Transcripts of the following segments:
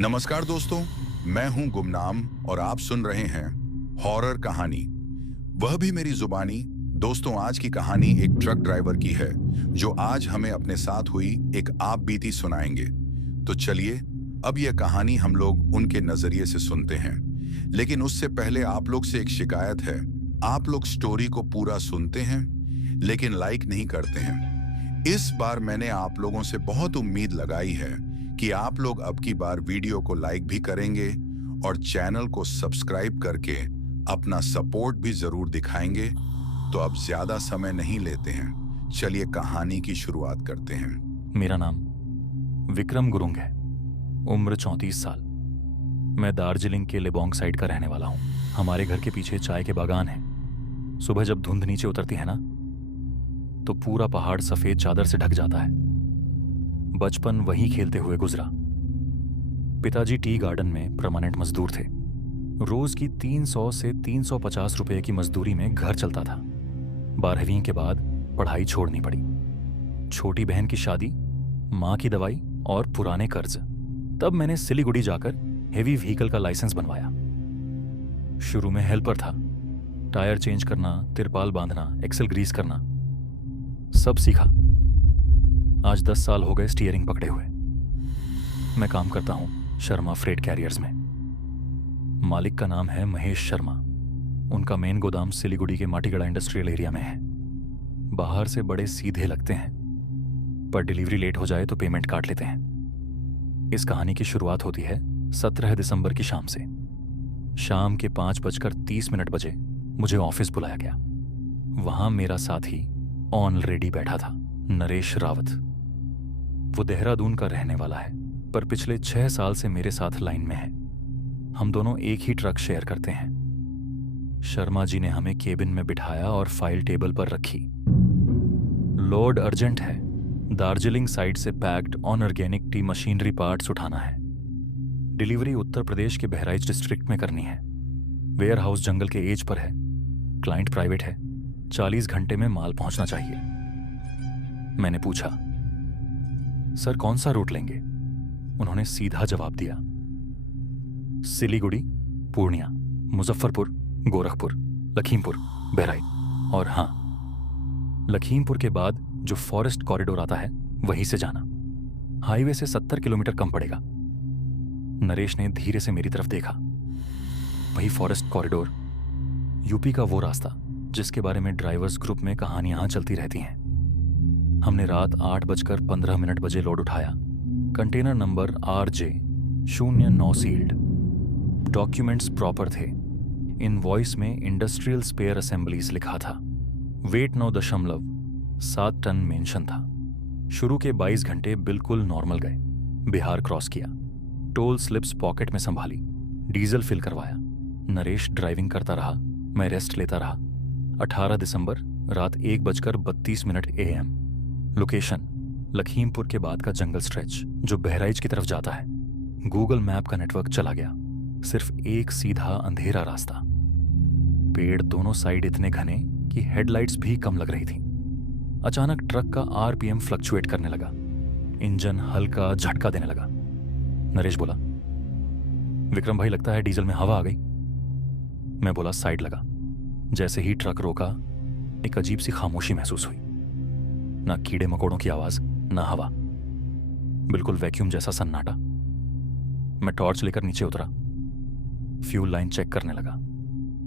नमस्कार दोस्तों, मैं हूं गुमनाम और आप सुन रहे हैं हॉरर कहानी, वह भी मेरी जुबानी। दोस्तों, आज की कहानी एक ट्रक ड्राइवर की है जो आज हमें अपने साथ हुई एक आप बीती सुनाएंगे। तो चलिए, अब यह कहानी हम लोग उनके नजरिए से सुनते हैं। लेकिन उससे पहले आप लोग से एक शिकायत है। आप लोग स्टोरी को पूरा सुनते हैं लेकिन लाइक नहीं करते हैं। इस बार मैंने आप लोगों से बहुत उम्मीद लगाई है कि आप लोग अब की बार वीडियो को लाइक भी करेंगे और चैनल को सब्सक्राइब करके अपना सपोर्ट भी जरूर दिखाएंगे। तो अब ज्यादा समय नहीं लेते हैं, चलिए कहानी की शुरुआत करते हैं। मेरा नाम विक्रम गुरुंग है। उम्र 34 साल। मैं दार्जिलिंग के लिबोंग साइड का रहने वाला हूँ। हमारे घर के पीछे चाय के बागान हैं। सुबह जब धुंध नीचे उतरती है ना, तो पूरा पहाड़ सफेद चादर से ढक जाता है। बचपन वहीं खेलते हुए गुजरा। पिताजी टी गार्डन में परमानेंट मजदूर थे। रोज की 300 से 350 रुपए की मजदूरी में घर चलता था। 12वीं के बाद पढ़ाई छोड़नी पड़ी। छोटी बहन की शादी, माँ की दवाई और पुराने कर्ज। तब मैंने सिलीगुड़ी जाकर हेवी व्हीकल का लाइसेंस बनवाया। शुरू में हेल्पर था। टायर चेंज करना, तिरपाल बांधना, एक्सल ग्रीस करना, सब सीखा। आज 10 साल हो गए स्टीयरिंग पकड़े हुए। मैं काम करता हूं शर्मा फ्रेट कैरियर्स में। मालिक का नाम है महेश शर्मा। उनका मेन गोदाम सिलीगुड़ी के माटीगड़ा इंडस्ट्रियल एरिया में है। बाहर से बड़े सीधे लगते हैं, पर डिलीवरी लेट हो जाए तो पेमेंट काट लेते हैं। इस कहानी की शुरुआत होती है 17 दिसंबर की शाम से। शाम के 5:30 बजे मुझे ऑफिस बुलाया गया। वहां मेरा साथी ऑलरेडी बैठा था, नरेश रावत। वो देहरादून का रहने वाला है, पर पिछले 6 साल से मेरे साथ लाइन में है। हम दोनों एक ही ट्रक शेयर करते हैं। शर्मा जी ने हमें केबिन में बिठाया और फाइल टेबल पर रखी। लोड अर्जेंट है। दार्जिलिंग साइड से packed organic T machinery parts उठाना है। डिलीवरी उत्तर प्रदेश के बहराइच डिस्ट्रिक्ट में करनी है। वेयर हाउस जंगल के एज पर है। क्लाइंट प्राइवेट है। 40 घंटे में माल पहुंचना चाहिए। मैंने पूछा, सर कौन सा रूट लेंगे? उन्होंने सीधा जवाब दिया, सिलीगुड़ी, पूर्णिया, मुजफ्फरपुर, गोरखपुर, लखीमपुर, बहराइच और हाँ, लखीमपुर के बाद जो फॉरेस्ट कॉरिडोर आता है वहीं से जाना। हाईवे से 70 किलोमीटर कम पड़ेगा। नरेश ने धीरे से मेरी तरफ देखा। वही फॉरेस्ट कॉरिडोर, यूपी का वो रास्ता जिसके बारे में ड्राइवर्स ग्रुप में कहानियां चलती रहती हैं। हमने रात 8:15 बजे लोड उठाया। Container number RJ09 sealed. Documents proper थे। इनवॉइस में इंडस्ट्रियल स्पेयर असेंबलीज लिखा था। वेट 9.7 टन मेंशन था। शुरू के 22 घंटे बिल्कुल नॉर्मल गए। बिहार क्रॉस किया। टोल स्लिप्स पॉकेट में संभाली। डीजल फिल करवाया। नरेश ड्राइविंग करता रहा, मैं रेस्ट लेता रहा। 18 दिसंबर रात 1:32 AM। लोकेशन लखीमपुर के बाद का जंगल स्ट्रेच जो बहराइच की तरफ जाता है। गूगल मैप का नेटवर्क चला गया। सिर्फ एक सीधा अंधेरा रास्ता। पेड़ दोनों साइड इतने घने कि हेडलाइट्स भी कम लग रही थी। अचानक ट्रक का RPM फ्लक्चुएट करने लगा। इंजन हल्का झटका देने लगा। नरेश बोला, विक्रम भाई लगता है डीजल में हवा आ गई। मैं बोला, साइड लगा। जैसे ही ट्रक रोका, एक अजीब सी खामोशी महसूस हुई। ना कीड़े मकोड़ों की आवाज, ना हवा, बिल्कुल वैक्यूम जैसा सन्नाटा। मैं टॉर्च लेकर नीचे उतरा। फ्यूल लाइन चेक करने लगा।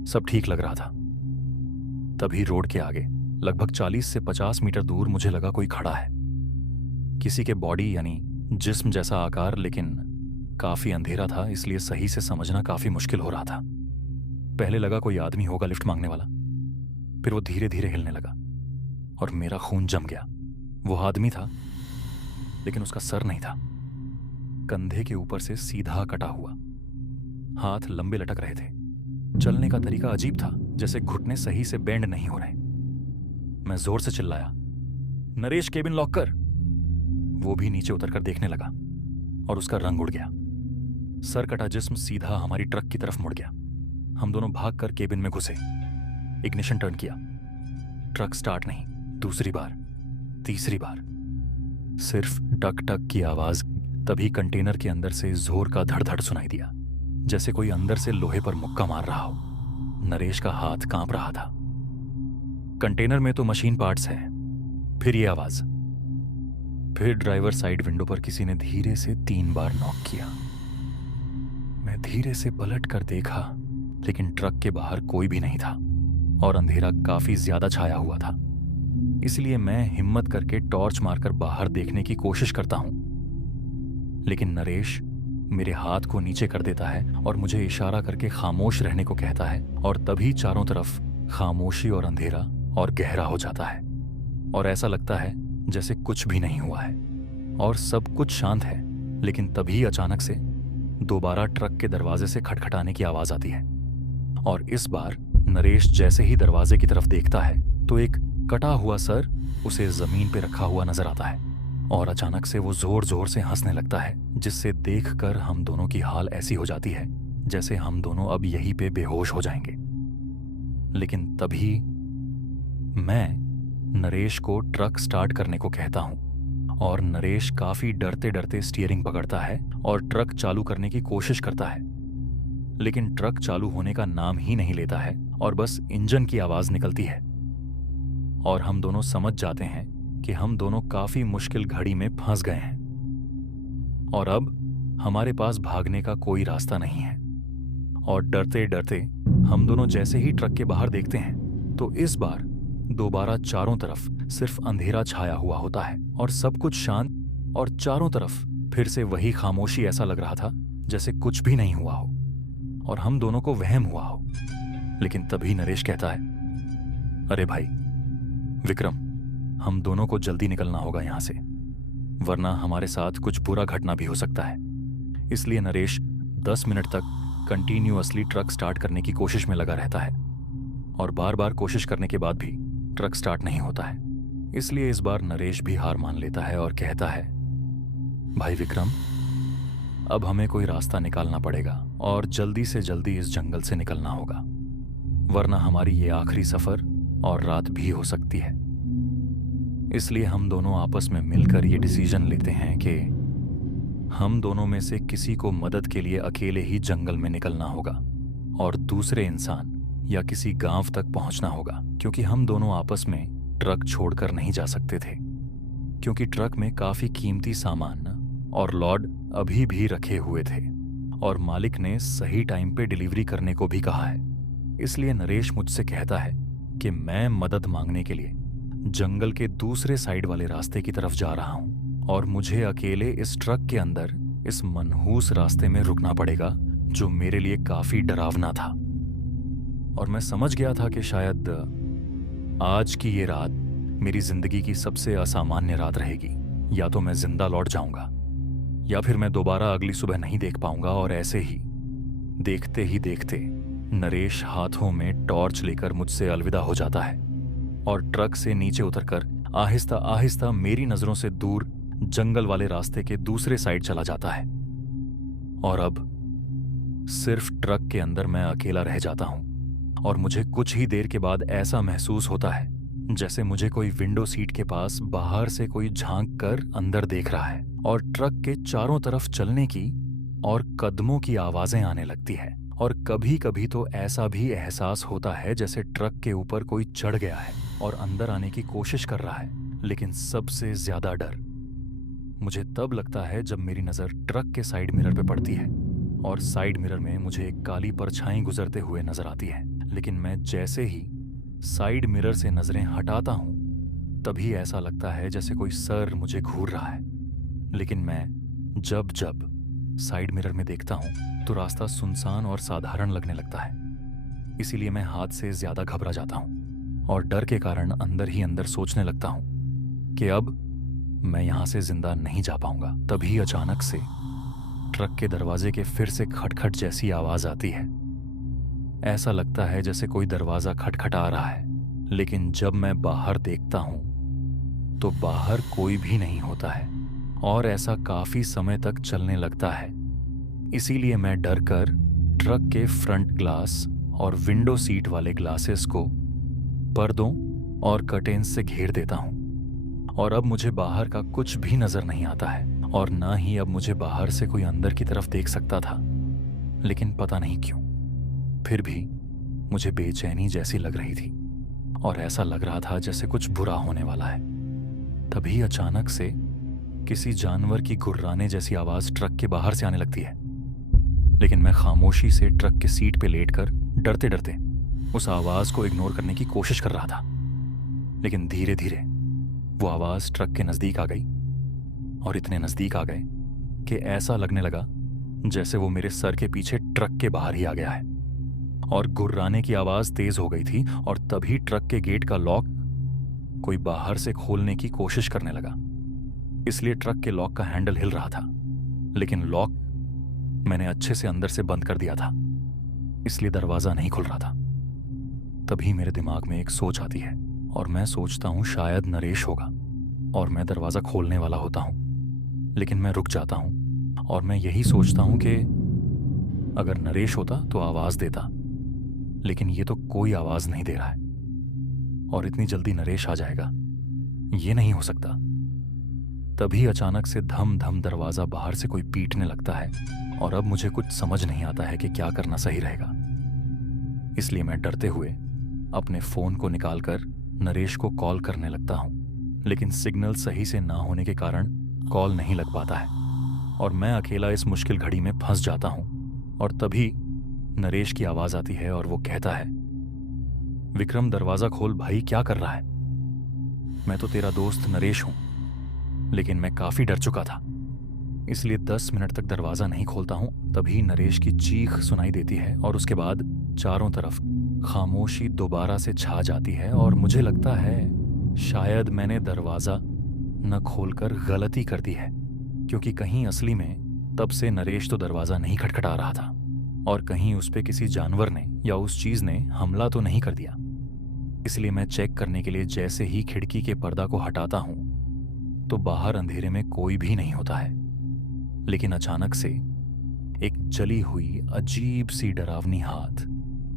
सब ठीक लग रहा था। तभी रोड के आगे लगभग 40 से 50 मीटर दूर मुझे लगा कोई खड़ा है। किसी के बॉडी यानी जिस्म जैसा आकार, लेकिन काफी अंधेरा था, इसलिए सही से समझना काफी मुश्किल हो रहा था। पहले लगा कोई आदमी होगा लिफ्ट मांगने वाला। फिर वो धीरे धीरे हिलने लगा और मेरा खून जम गया। वो आदमी था, लेकिन उसका सर नहीं था। कंधे के ऊपर से सीधा कटा हुआ। हाथ लंबे लटक रहे थे। चलने का तरीका अजीब था, जैसे घुटने सही से बेंड नहीं हो रहे। मैं जोर से चिल्लाया, नरेश केबिन लॉक कर। वो भी नीचे उतरकर देखने लगा और उसका रंग उड़ गया। सर कटा जिस्म सीधा हमारी ट्रक की तरफ मुड़ गया। हम दोनों भागकर केबिन में घुसे। इग्निशन टर्न किया। ट्रक स्टार्ट नहीं। दूसरी बार, तीसरी बार, सिर्फ टक टक की आवाज तभी कंटेनर के अंदर से जोर का धड़-धड़ सुनाई दिया, जैसे कोई अंदर से लोहे पर मुक्का मार रहा हो। नरेश का हाथ कांप रहा था। कंटेनर में तो मशीन पार्ट्स हैं। फिर ये आवाज। फिर ड्राइवर साइड विंडो पर किसी ने धीरे से 3 बार नॉक किया। मैं धीरे से पलट कर देखा, लेकिन ट्रक के बाहर कोई भी नहीं था और अंधेरा काफी ज्यादा छाया हुआ था। इसलिए मैं हिम्मत करके टॉर्च मारकर बाहर देखने की कोशिश करता हूं, लेकिन नरेश मेरे हाथ को नीचे कर देता है और मुझे इशारा करके खामोश रहने को कहता है। और तभी चारों तरफ खामोशी और अंधेरा और गहरा हो जाता है और ऐसा लगता है जैसे कुछ भी नहीं हुआ है और सब कुछ शांत है। लेकिन तभी अचानक से दोबारा ट्रक के दरवाजे से खटखटाने की आवाज आती है और इस बार नरेश जैसे ही दरवाजे की तरफ देखता है तो एक कटा हुआ सर उसे जमीन पे रखा हुआ नजर आता है और अचानक से वो जोर जोर से हंसने लगता है, जिससे देखकर हम दोनों की हाल ऐसी हो जाती है जैसे हम दोनों अब यहीं पे बेहोश हो जाएंगे। लेकिन तभी मैं नरेश को ट्रक स्टार्ट करने को कहता हूं और नरेश काफी डरते डरते स्टीयरिंग पकड़ता है और ट्रक चालू करने की कोशिश करता है, लेकिन ट्रक चालू होने का नाम ही नहीं लेता है और बस इंजन की आवाज निकलती है और हम दोनों समझ जाते हैं कि हम दोनों काफी मुश्किल घड़ी में फंस गए हैं और अब हमारे पास भागने का कोई रास्ता नहीं है। और डरते डरते हम दोनों जैसे ही ट्रक के बाहर देखते हैं तो इस बार दोबारा चारों तरफ सिर्फ अंधेरा छाया हुआ होता है और सब कुछ शांत और चारों तरफ फिर से वही खामोशी। ऐसा लग रहा था जैसे कुछ भी नहीं हुआ हो और हम दोनों को वहम हुआ हो। लेकिन तभी नरेश कहता है, अरे भाई विक्रम, हम दोनों को जल्दी निकलना होगा यहां से, वरना हमारे साथ कुछ बुरा घटना भी हो सकता है। इसलिए नरेश 10 मिनट तक कंटिन्यूअसली ट्रक स्टार्ट करने की कोशिश में लगा रहता है और बार बार कोशिश करने के बाद भी ट्रक स्टार्ट नहीं होता है। इसलिए इस बार नरेश भी हार मान लेता है और कहता है, भाई विक्रम, अब हमें कोई रास्ता निकालना पड़ेगा और जल्दी से जल्दी इस जंगल से निकलना होगा, वरना हमारी ये आखिरी सफर और रात भी हो सकती है। इसलिए हम दोनों आपस में मिलकर ये डिसीजन लेते हैं कि हम दोनों में से किसी को मदद के लिए अकेले ही जंगल में निकलना होगा और दूसरे इंसान या किसी गांव तक पहुंचना होगा, क्योंकि हम दोनों आपस में ट्रक छोड़कर नहीं जा सकते थे, क्योंकि ट्रक में काफी कीमती सामान और लॉड अभी भी रखे हुए थे और मालिक ने सही टाइम पे डिलीवरी करने को भी कहा है। इसलिए नरेश मुझसे कहता है कि मैं मदद मांगने के लिए जंगल के दूसरे साइड वाले रास्ते की तरफ जा रहा हूं और मुझे अकेले इस ट्रक के अंदर इस मनहूस रास्ते में रुकना पड़ेगा, जो मेरे लिए काफी डरावना था। और मैं समझ गया था कि शायद आज की ये रात मेरी जिंदगी की सबसे असामान्य रात रहेगी। या तो मैं जिंदा लौट जाऊंगा या फिर मैं दोबारा अगली सुबह नहीं देख पाऊंगा। और ऐसे ही देखते ही देखते नरेश हाथों में टॉर्च लेकर मुझसे अलविदा हो जाता है और ट्रक से नीचे उतरकर आहिस्ता आहिस्ता मेरी नजरों से दूर जंगल वाले रास्ते के दूसरे साइड चला जाता है। और अब सिर्फ ट्रक के अंदर मैं अकेला रह जाता हूं और मुझे कुछ ही देर के बाद ऐसा महसूस होता है जैसे मुझे कोई विंडो सीट के पास बाहर से कोई झांक कर अंदर देख रहा है और ट्रक के चारों तरफ चलने की और कदमों की आवाजें आने लगती है। और कभी कभी तो ऐसा भी एहसास होता है जैसे ट्रक के ऊपर कोई चढ़ गया है और अंदर आने की कोशिश कर रहा है। लेकिन सबसे ज्यादा डर मुझे तब लगता है जब मेरी नजर ट्रक के साइड मिरर पे पड़ती है और साइड मिरर में मुझे एक काली परछाई गुजरते हुए नजर आती है। लेकिन मैं जैसे ही साइड मिरर से नजरें हटाता हूं तभी ऐसा लगता है जैसे कोई सर मुझे घूर रहा है। लेकिन मैं जब जब साइड मिरर में देखता हूं तो रास्ता सुनसान और साधारण लगने लगता है। इसीलिए मैं हाथ से ज्यादा घबरा जाता हूं और डर के कारण अंदर ही अंदर सोचने लगता हूं कि अब मैं यहां से जिंदा नहीं जा पाऊंगा। तभी अचानक से ट्रक के दरवाजे के फिर से खटखट जैसी आवाज आती है। ऐसा लगता है जैसे कोई दरवाजा खटखटा रहा है। लेकिन जब मैं बाहर देखता हूं तो बाहर कोई भी नहीं होता है और ऐसा काफी समय तक चलने लगता है। इसीलिए मैं डर कर ट्रक के फ्रंट ग्लास और विंडो सीट वाले ग्लासेस को पर्दों और कर्टेन्स से घेर देता हूं और अब मुझे बाहर का कुछ भी नजर नहीं आता है और ना ही अब मुझे बाहर से कोई अंदर की तरफ देख सकता था। लेकिन पता नहीं क्यों फिर भी मुझे बेचैनी जैसी लग रही थी और ऐसा लग रहा था जैसे कुछ बुरा होने वाला है। तभी अचानक से किसी जानवर की गुर्राने जैसी आवाज ट्रक के बाहर से आने लगती है। लेकिन मैं खामोशी से ट्रक के सीट पे लेटकर डरते डरते उस आवाज को इग्नोर करने की कोशिश कर रहा था। लेकिन धीरे धीरे वो आवाज ट्रक के नजदीक आ गई और इतने नजदीक आ गए कि ऐसा लगने लगा जैसे वो मेरे सर के पीछे ट्रक के बाहर ही आ गया है। और गुर्राने की आवाज तेज हो गई थी और तभी ट्रक के गेट का लॉक कोई बाहर से खोलने की कोशिश करने लगा। इसलिए ट्रक के लॉक का हैंडल हिल रहा था, लेकिन लॉक मैंने अच्छे से अंदर से बंद कर दिया था, इसलिए दरवाजा नहीं खुल रहा था। तभी मेरे दिमाग में एक सोच आती है और मैं सोचता हूं शायद नरेश होगा और मैं दरवाजा खोलने वाला होता हूं। लेकिन मैं रुक जाता हूं और मैं यही सोचता हूं कि अगर नरेश होता तो आवाज देता, लेकिन ये तो कोई आवाज नहीं दे रहा है और इतनी जल्दी नरेश आ जाएगा, ये नहीं हो सकता। तभी अचानक से धम धम दरवाजा बाहर से कोई पीटने लगता है और अब मुझे कुछ समझ नहीं आता है कि क्या करना सही रहेगा। इसलिए मैं डरते हुए अपने फोन को निकालकर नरेश को कॉल करने लगता हूं, लेकिन सिग्नल सही से ना होने के कारण कॉल नहीं लग पाता है और मैं अकेला इस मुश्किल घड़ी में फंस जाता हूं। और तभी नरेश की आवाज आती है और वो कहता है, विक्रम दरवाजा खोल भाई, क्या कर रहा है? मैं तो तेरा दोस्त नरेश हूं, लेकिन मैं काफी डर चुका था, इसलिए 10 मिनट तक दरवाजा नहीं खोलता हूं। तभी नरेश की चीख सुनाई देती है और उसके बाद चारों तरफ खामोशी दोबारा से छा जाती है और मुझे लगता है शायद मैंने दरवाजा न खोलकर गलती कर दी है, क्योंकि कहीं असली में तब से नरेश तो दरवाजा नहीं खटखटा रहा था और कहीं उस पे किसी जानवर ने या उस चीज ने हमला तो नहीं कर दिया। इसलिए मैं चेक करने के लिए जैसे ही खिड़की के पर्दा को हटाता हूं तो बाहर अंधेरे में कोई भी नहीं होता है। लेकिन अचानक से एक जली हुई अजीब सी डरावनी हाथ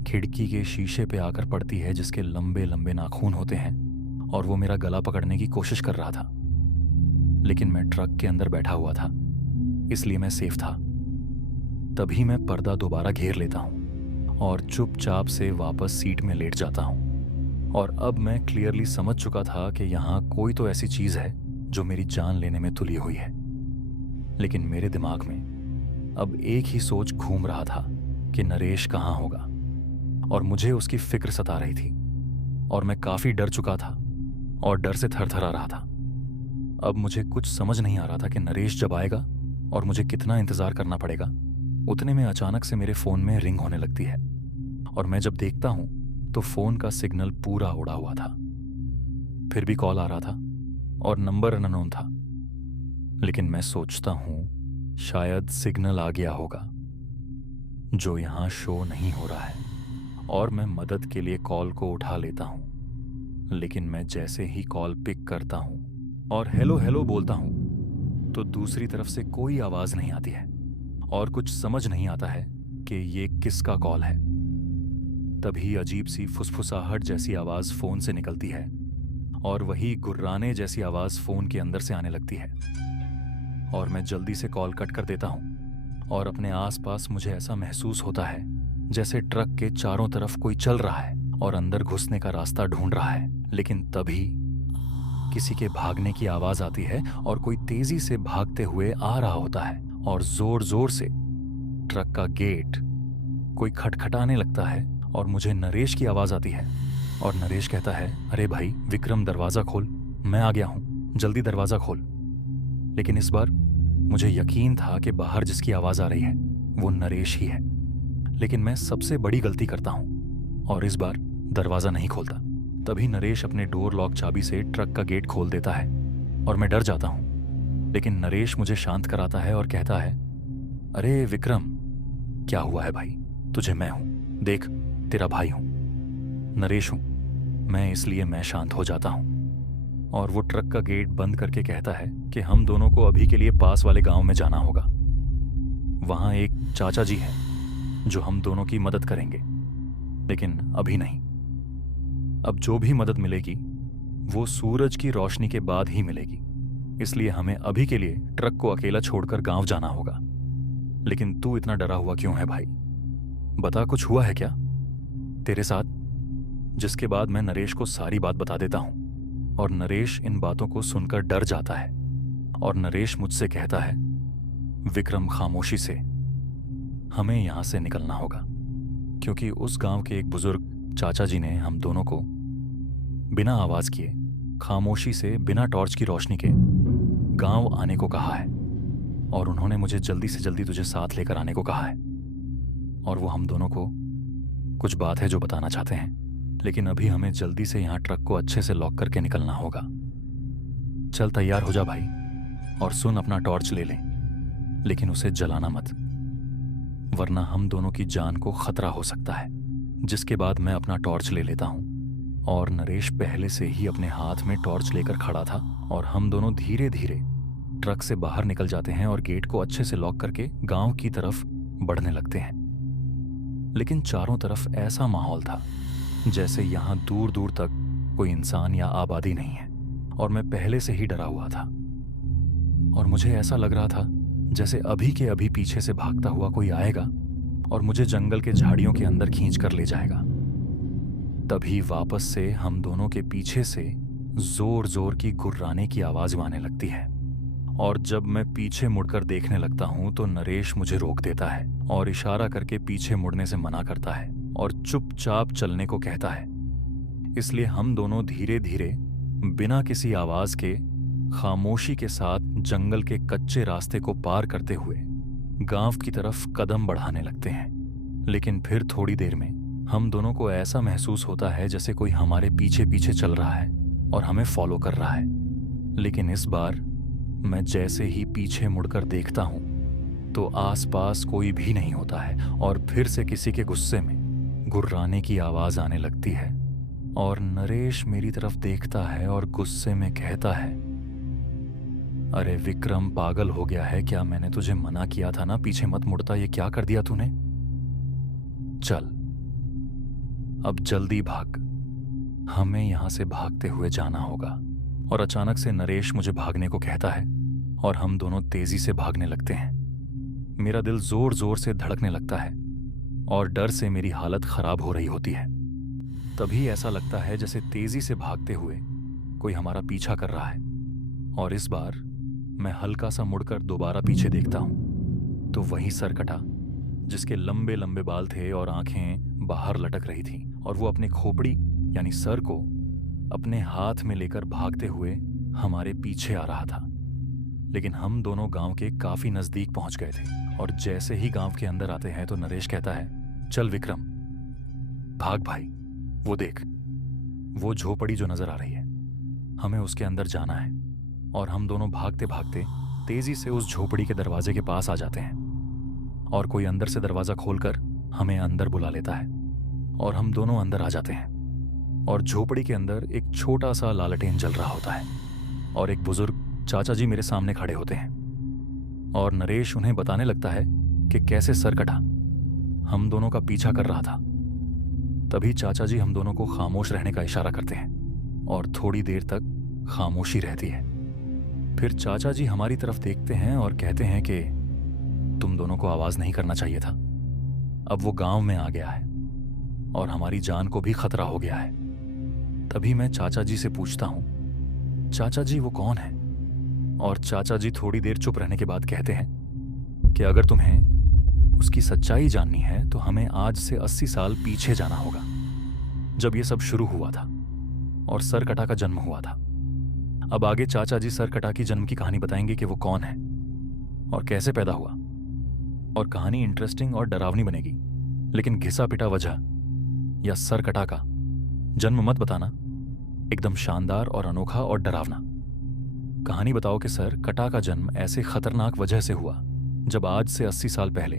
खिड़की के शीशे पे आकर पड़ती है, जिसके लंबे लंबे नाखून होते हैं और वो मेरा गला पकड़ने की कोशिश कर रहा था। लेकिन मैं ट्रक के अंदर बैठा हुआ था, इसलिए मैं सेफ था। तभी मैं पर्दा दोबारा घेर लेता हूं और चुपचाप से वापस सीट में लेट जाता हूं। और अब मैं क्लियरली समझ चुका था कि यहां कोई तो ऐसी चीज है जो मेरी जान लेने में तुली हुई है। लेकिन मेरे दिमाग में अब एक ही सोच घूम रहा था कि नरेश कहाँ होगा और मुझे उसकी फिक्र सता रही थी और मैं काफी डर चुका था और डर से थरथरा रहा था। अब मुझे कुछ समझ नहीं आ रहा था कि नरेश जब आएगा और मुझे कितना इंतजार करना पड़ेगा। उतने में अचानक से मेरे फोन में रिंग होने लगती है और मैं जब देखता हूं तो फोन का सिग्नल पूरा उड़ा हुआ था। फिर भी कॉल आ रहा था और नंबर अननोन था। लेकिन मैं सोचता हूं शायद सिग्नल आ गया होगा जो यहां शो नहीं हो रहा है और मैं मदद के लिए कॉल को उठा लेता हूं। लेकिन मैं जैसे ही कॉल पिक करता हूं और हेलो हेलो बोलता हूं तो दूसरी तरफ से कोई आवाज नहीं आती है और कुछ समझ नहीं आता है कि ये किसका कॉल है। तभी अजीब सी फुसफुसाहट जैसी आवाज फोन से निकलती है और वही गुर्राने जैसी आवाज फोन के अंदर से आने लगती है और मैं जल्दी से कॉल कट कर देता हूं। और अपने आसपास मुझे ऐसा महसूस होता है जैसे ट्रक के चारों तरफ कोई चल रहा है और अंदर घुसने का रास्ता ढूंढ रहा है। लेकिन तभी किसी के भागने की आवाज आती है और कोई तेजी से भागते हुए आ रहा होता है और जोर जोर से ट्रक का गेट कोई खटखटाने लगता है और मुझे नरेश की आवाज आती है और नरेश कहता है, अरे भाई विक्रम दरवाजा खोल, मैं आ गया हूं, जल्दी दरवाजा खोल। लेकिन इस बार मुझे यकीन था कि बाहर जिसकी आवाज आ रही है वो नरेश ही है। लेकिन मैं सबसे बड़ी गलती करता हूं और इस बार दरवाजा नहीं खोलता। तभी नरेश अपने डोर लॉक चाबी से ट्रक का गेट खोल देता है और मैं डर जाता हूं। लेकिन नरेश मुझे शांत कराता है और कहता है, अरे विक्रम क्या हुआ है भाई, तुझे मैं हूं, देख तेरा भाई हूं, नरेश हूं मैं, इसलिए मैं शांत हो जाता हूं। और वो ट्रक का गेट बंद करके कहता है कि हम दोनों को अभी के लिए पास वाले गांव में जाना होगा। वहां एक चाचा जी हैं जो हम दोनों की मदद करेंगे, लेकिन अभी नहीं। अब जो भी मदद मिलेगी वो सूरज की रोशनी के बाद ही मिलेगी इसलिए हमें अभी के लिए ट्रक को अकेला छोड़कर गांव जाना होगा। लेकिन तू इतना डरा हुआ क्यों है भाई? बता, कुछ हुआ है क्या तेरे साथ? जिसके बाद मैं नरेश को सारी बात बता देता हूं और नरेश इन बातों को सुनकर डर जाता है और नरेश मुझसे कहता है, विक्रम खामोशी से, हमें यहां से निकलना होगा, क्योंकि उस गांव के एक बुजुर्ग चाचा जी ने हम दोनों को बिना आवाज किए खामोशी से बिना टॉर्च की रोशनी के गांव आने को कहा है और उन्होंने मुझे जल्दी से जल्दी तुझे साथ लेकर आने को कहा है। और वो हम दोनों को कुछ बात है जो बताना चाहते हैं, लेकिन अभी हमें जल्दी से यहाँ ट्रक को अच्छे से लॉक करके निकलना होगा। चल तैयार हो जा भाई, और सुन, अपना टॉर्च ले ले, लेकिन उसे जलाना मत, वरना हम दोनों की जान को खतरा हो सकता है। जिसके बाद मैं अपना टॉर्च ले लेता हूँ और नरेश पहले से ही अपने हाथ में टॉर्च लेकर खड़ा था और हम दोनों धीरे धीरे ट्रक से बाहर निकल जाते हैं और गेट को अच्छे से लॉक करके गांव की तरफ बढ़ने लगते हैं। लेकिन चारों तरफ ऐसा माहौल था जैसे यहाँ दूर दूर तक कोई इंसान या आबादी नहीं है और मैं पहले से ही डरा हुआ था और मुझे ऐसा लग रहा था जैसे अभी के अभी पीछे से भागता हुआ कोई आएगा और मुझे जंगल के झाड़ियों के अंदर खींच कर ले जाएगा। तभी वापस से हम दोनों के पीछे से जोर जोर की गुर्राने की आवाज आने लगती है और जब मैं पीछे मुड़कर देखने लगता हूं तो नरेश मुझे रोक देता है और इशारा करके पीछे मुड़ने से मना करता है और चुपचाप चलने को कहता है। इसलिए हम दोनों धीरे धीरे बिना किसी आवाज के खामोशी के साथ जंगल के कच्चे रास्ते को पार करते हुए गांव की तरफ कदम बढ़ाने लगते हैं। लेकिन फिर थोड़ी देर में हम दोनों को ऐसा महसूस होता है जैसे कोई हमारे पीछे पीछे चल रहा है और हमें फॉलो कर रहा है। लेकिन इस बार मैं जैसे ही पीछे मुड़कर देखता हूं तो आसपास कोई भी नहीं होता है और फिर से किसी के गुस्से में गुर्राने की आवाज आने लगती है और नरेश मेरी तरफ देखता है और गुस्से में कहता है, अरे विक्रम, पागल हो गया है क्या? मैंने तुझे मना किया था ना पीछे मत मुड़ता, ये क्या कर दिया तूने? चल अब जल्दी भाग, हमें यहां से भागते हुए जाना होगा। और अचानक से नरेश मुझे भागने को कहता है और हम दोनों तेजी से भागने लगते हैं। मेरा दिल जोर जोर से धड़कने लगता है और डर से मेरी हालत खराब हो रही होती है। तभी ऐसा लगता है जैसे तेजी से भागते हुए कोई हमारा पीछा कर रहा है और इस बार मैं हल्का सा मुड़कर दोबारा पीछे देखता हूं तो वही सरकटा जिसके लंबे लंबे बाल थे और आंखें बाहर लटक रही थीं और वो अपने खोपड़ी यानी सर को अपने हाथ में लेकर भागते हुए हमारे पीछे आ रहा था। लेकिन हम दोनों गांव के काफी नजदीक पहुंच गए थे और जैसे ही गांव के अंदर आते हैं तो नरेश कहता है, चल विक्रम भाग भाई, वो देख, वो झोपड़ी जो नजर आ रही है, हमें उसके अंदर जाना है। और हम दोनों भागते भागते तेजी से उस झोपड़ी के दरवाजे के पास आ जाते हैं और कोई अंदर से दरवाजा खोलकर हमें अंदर बुला लेता है और हम दोनों अंदर आ जाते हैं। और झोपड़ी के अंदर एक छोटा सा लालटेन जल रहा होता है और एक बुजुर्ग चाचा जी मेरे सामने खड़े होते हैं और नरेश उन्हें बताने लगता है कि कैसे सरकटा हम दोनों का पीछा कर रहा था। तभी चाचा जी हम दोनों को खामोश रहने का इशारा करते हैं और थोड़ी देर तक खामोशी रहती है। फिर चाचा जी हमारी तरफ देखते हैं और कहते हैं कि तुम दोनों को आवाज नहीं करना चाहिए था, अब वो गांव में आ गया है और हमारी जान को भी खतरा हो गया है। तभी मैं चाचा जी से पूछता हूं, चाचा जी वो कौन है? और चाचा जी थोड़ी देर चुप रहने के बाद कहते हैं कि अगर तुम्हें उसकी सच्चाई जाननी है तो हमें आज से 80 साल पीछे जाना होगा, जब ये सब शुरू हुआ था और सरकटा का जन्म हुआ था। अब आगे चाचा जी सरकटा की जन्म की कहानी बताएंगे कि वो कौन है और कैसे पैदा हुआ, और कहानी इंटरेस्टिंग और डरावनी बनेगी, लेकिन घिसा पिटा वजह या सरकटा का जन्म मत बताना, एकदम शानदार और अनोखा और डरावना। कहानी बताओ कि सर कटा का जन्म ऐसे खतरनाक वजह से हुआ जब आज से 80 साल पहले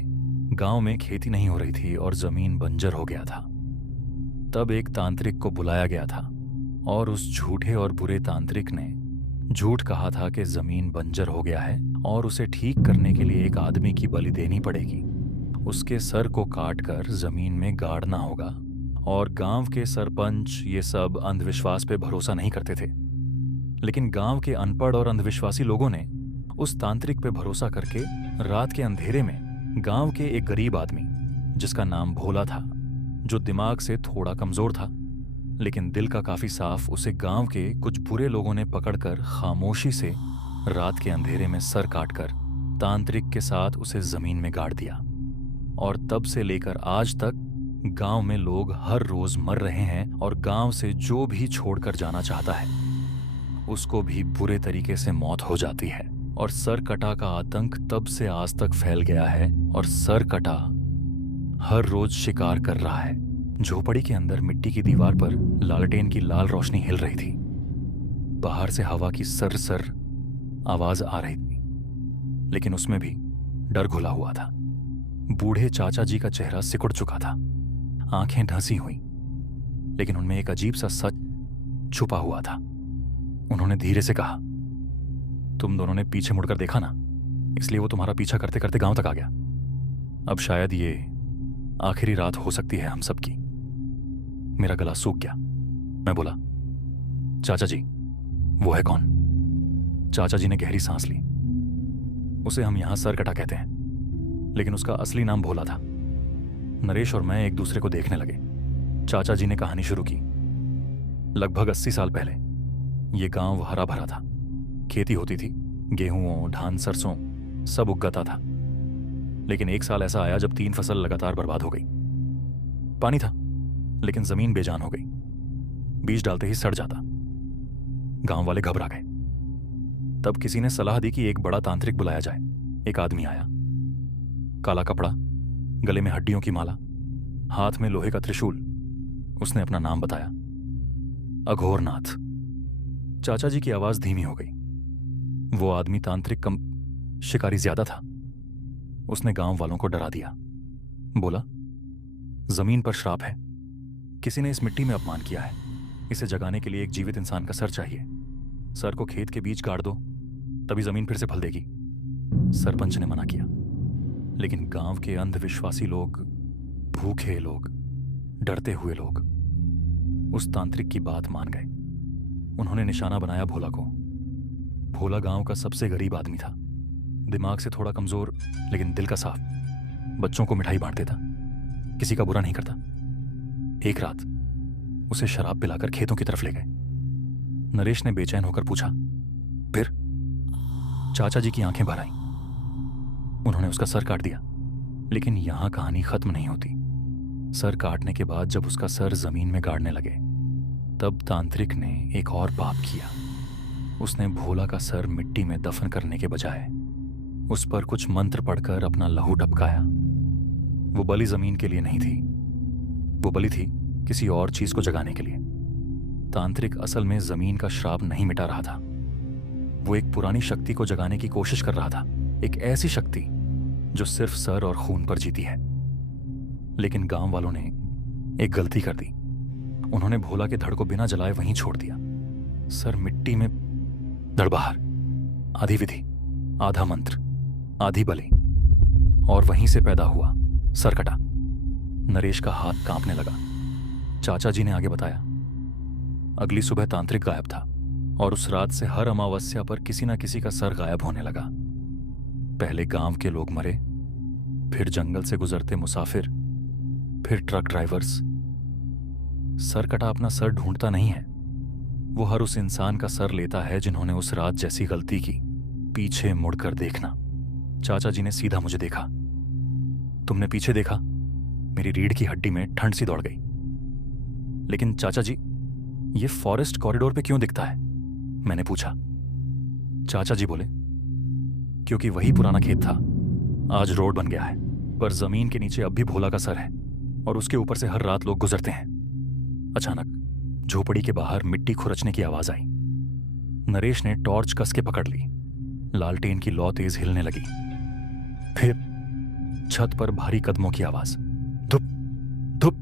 गांव में खेती नहीं हो रही थी और जमीन बंजर हो गया था। तब एक तांत्रिक को बुलाया गया था और उस झूठे और बुरे तांत्रिक ने झूठ कहा था कि जमीन बंजर हो गया है और उसे ठीक करने के लिए एक आदमी की बलि देनी पड़ेगी। उसके सर को काटकर जमीन में गाड़ना होगा और गांव के सरपंच ये सब अंधविश्वास पे भरोसा नहीं करते थे। लेकिन गांव के अनपढ़ और अंधविश्वासी लोगों ने उस तांत्रिक पे भरोसा करके रात के अंधेरे में गांव के एक गरीब आदमी, जिसका नाम भोला था, जो दिमाग से थोड़ा कमजोर था लेकिन दिल का काफी साफ, उसे गांव के कुछ बुरे लोगों ने पकड़कर खामोशी से रात के अंधेरे में सर काटकर तांत्रिक के साथ उसे जमीन में गाड़ दिया। और तब से लेकर आज तक गांव में लोग हर रोज मर रहे हैं और गांव से जो भी छोड़कर जाना चाहता है उसको भी बुरे तरीके से मौत हो जाती है। और सरकटा का आतंक तब से आज तक फैल गया है और सरकटा हर रोज शिकार कर रहा है। झोपड़ी के अंदर मिट्टी की दीवार पर लालटेन की लाल रोशनी हिल रही थी। बाहर से हवा की सर आवाज आ रही थी, लेकिन उसमें भी डर घुला हुआ था। बूढ़े चाचा जी का चेहरा सिकुड़ चुका था, आंखें ढंसी हुई, लेकिन उनमें एक अजीब सा सच छुपा हुआ था। उन्होंने धीरे से कहा, तुम दोनों ने पीछे मुड़कर देखा ना, इसलिए वो तुम्हारा पीछा करते करते गांव तक आ गया। अब शायद ये आखिरी रात हो सकती है हम सबकी। मेरा गला सूख गया। मैं बोला, चाचा जी, वो है कौन? चाचा जी ने गहरी सांस ली। उसे हम यहां सरकटा कहते हैं, लेकिन उसका असली नाम भोला था। नरेश और मैं एक दूसरे को देखने लगे। चाचा जी ने कहानी शुरू की। लगभग 80 साल पहले ये गांव हरा भरा था। खेती होती थी, गेहूं, धान, सरसों सब उगता था। लेकिन एक साल ऐसा आया जब 3 फसल लगातार बर्बाद हो गई। पानी था, लेकिन जमीन बेजान हो गई। बीज डालते ही सड़ जाता। गांव वाले घबरा गए। तब किसी ने सलाह दी कि एक बड़ा तांत्रिक बुलाया जाए। एक आदमी आया, काला कपड़ा, गले में हड्डियों की माला, हाथ में लोहे का त्रिशूल। उसने अपना नाम बताया, अघोरनाथ। चाचा जी की आवाज धीमी हो गई। वो आदमी तांत्रिक कम शिकारी ज्यादा था। उसने गांव वालों को डरा दिया। बोला, जमीन पर श्राप है, किसी ने इस मिट्टी में अपमान किया है। इसे जगाने के लिए एक जीवित इंसान का सर चाहिए। सर को खेत के बीच गाड़ दो, तभी जमीन फिर से फल देगी। सरपंच ने मना किया, लेकिन गांव के अंधविश्वासी लोग, भूखे लोग, डरते हुए लोग उस तांत्रिक की बात मान गए। उन्होंने निशाना बनाया भोला को। भोला गांव का सबसे गरीब आदमी था, दिमाग से थोड़ा कमजोर, लेकिन दिल का साफ। बच्चों को मिठाई बांट देता, किसी का बुरा नहीं करता। एक रात उसे शराब पिलाकर खेतों की तरफ ले गए। नरेश ने बेचैन होकर पूछा, फिर? चाचा जी की आंखें भर आईं। उन्होंने उसका सर काट दिया। लेकिन यहां कहानी खत्म नहीं होती। सर काटने के बाद जब उसका सर जमीन में गाड़ने लगे, तब तांत्रिक ने एक और पाप किया। उसने भोला का सर मिट्टी में दफन करने के बजाय उस पर कुछ मंत्र पढ़कर अपना लहू टपकाया। वो बलि जमीन के लिए नहीं थी, वो बलि थी किसी और चीज को जगाने के लिए। तांत्रिक असल में जमीन का श्राप नहीं मिटा रहा था, वो एक पुरानी शक्ति को जगाने की कोशिश कर रहा था। एक ऐसी शक्ति जो सिर्फ सर और खून पर जीती है। लेकिन गांव वालों ने एक गलती कर दी। उन्होंने भोला के धड़ को बिना जलाए वहीं छोड़ दिया। सर मिट्टी में, धड़ बाहर। आधी विधि, आधा मंत्र, आधी बलि, और वहीं से पैदा हुआ सरकटा। नरेश का हाथ कांपने लगा। चाचा जी ने आगे बताया, अगली सुबह तांत्रिक गायब था और उस रात से हर अमावस्या पर किसी ना किसी का सर गायब होने लगा। पहले गांव के लोग मरे, फिर जंगल से गुजरते मुसाफिर, फिर ट्रक ड्राइवर्स। सरकटा अपना सर ढूंढता नहीं है, वो हर उस इंसान का सर लेता है जिन्होंने उस रात जैसी गलती की। पीछे मुड़कर देखना। चाचा जी ने सीधा मुझे देखा। तुमने पीछे देखा? मेरी रीढ़ की हड्डी में ठंड सी दौड़ गई। लेकिन चाचा जी, ये फॉरेस्ट कॉरिडोर पे क्यों दिखता है? मैंने पूछा। चाचा जी बोले, क्योंकि वही पुराना खेत था, आज रोड बन गया है, पर जमीन के नीचे अब भी भोला का सर है और उसके ऊपर से हर रात लोग गुजरते हैं। अचानक झोपड़ी के बाहर मिट्टी खुरचने की आवाज आई। नरेश ने टॉर्च कस के पकड़ ली। लालटेन की लौ तेज हिलने लगी। फिर छत पर भारी कदमों की आवाज, धुप धुप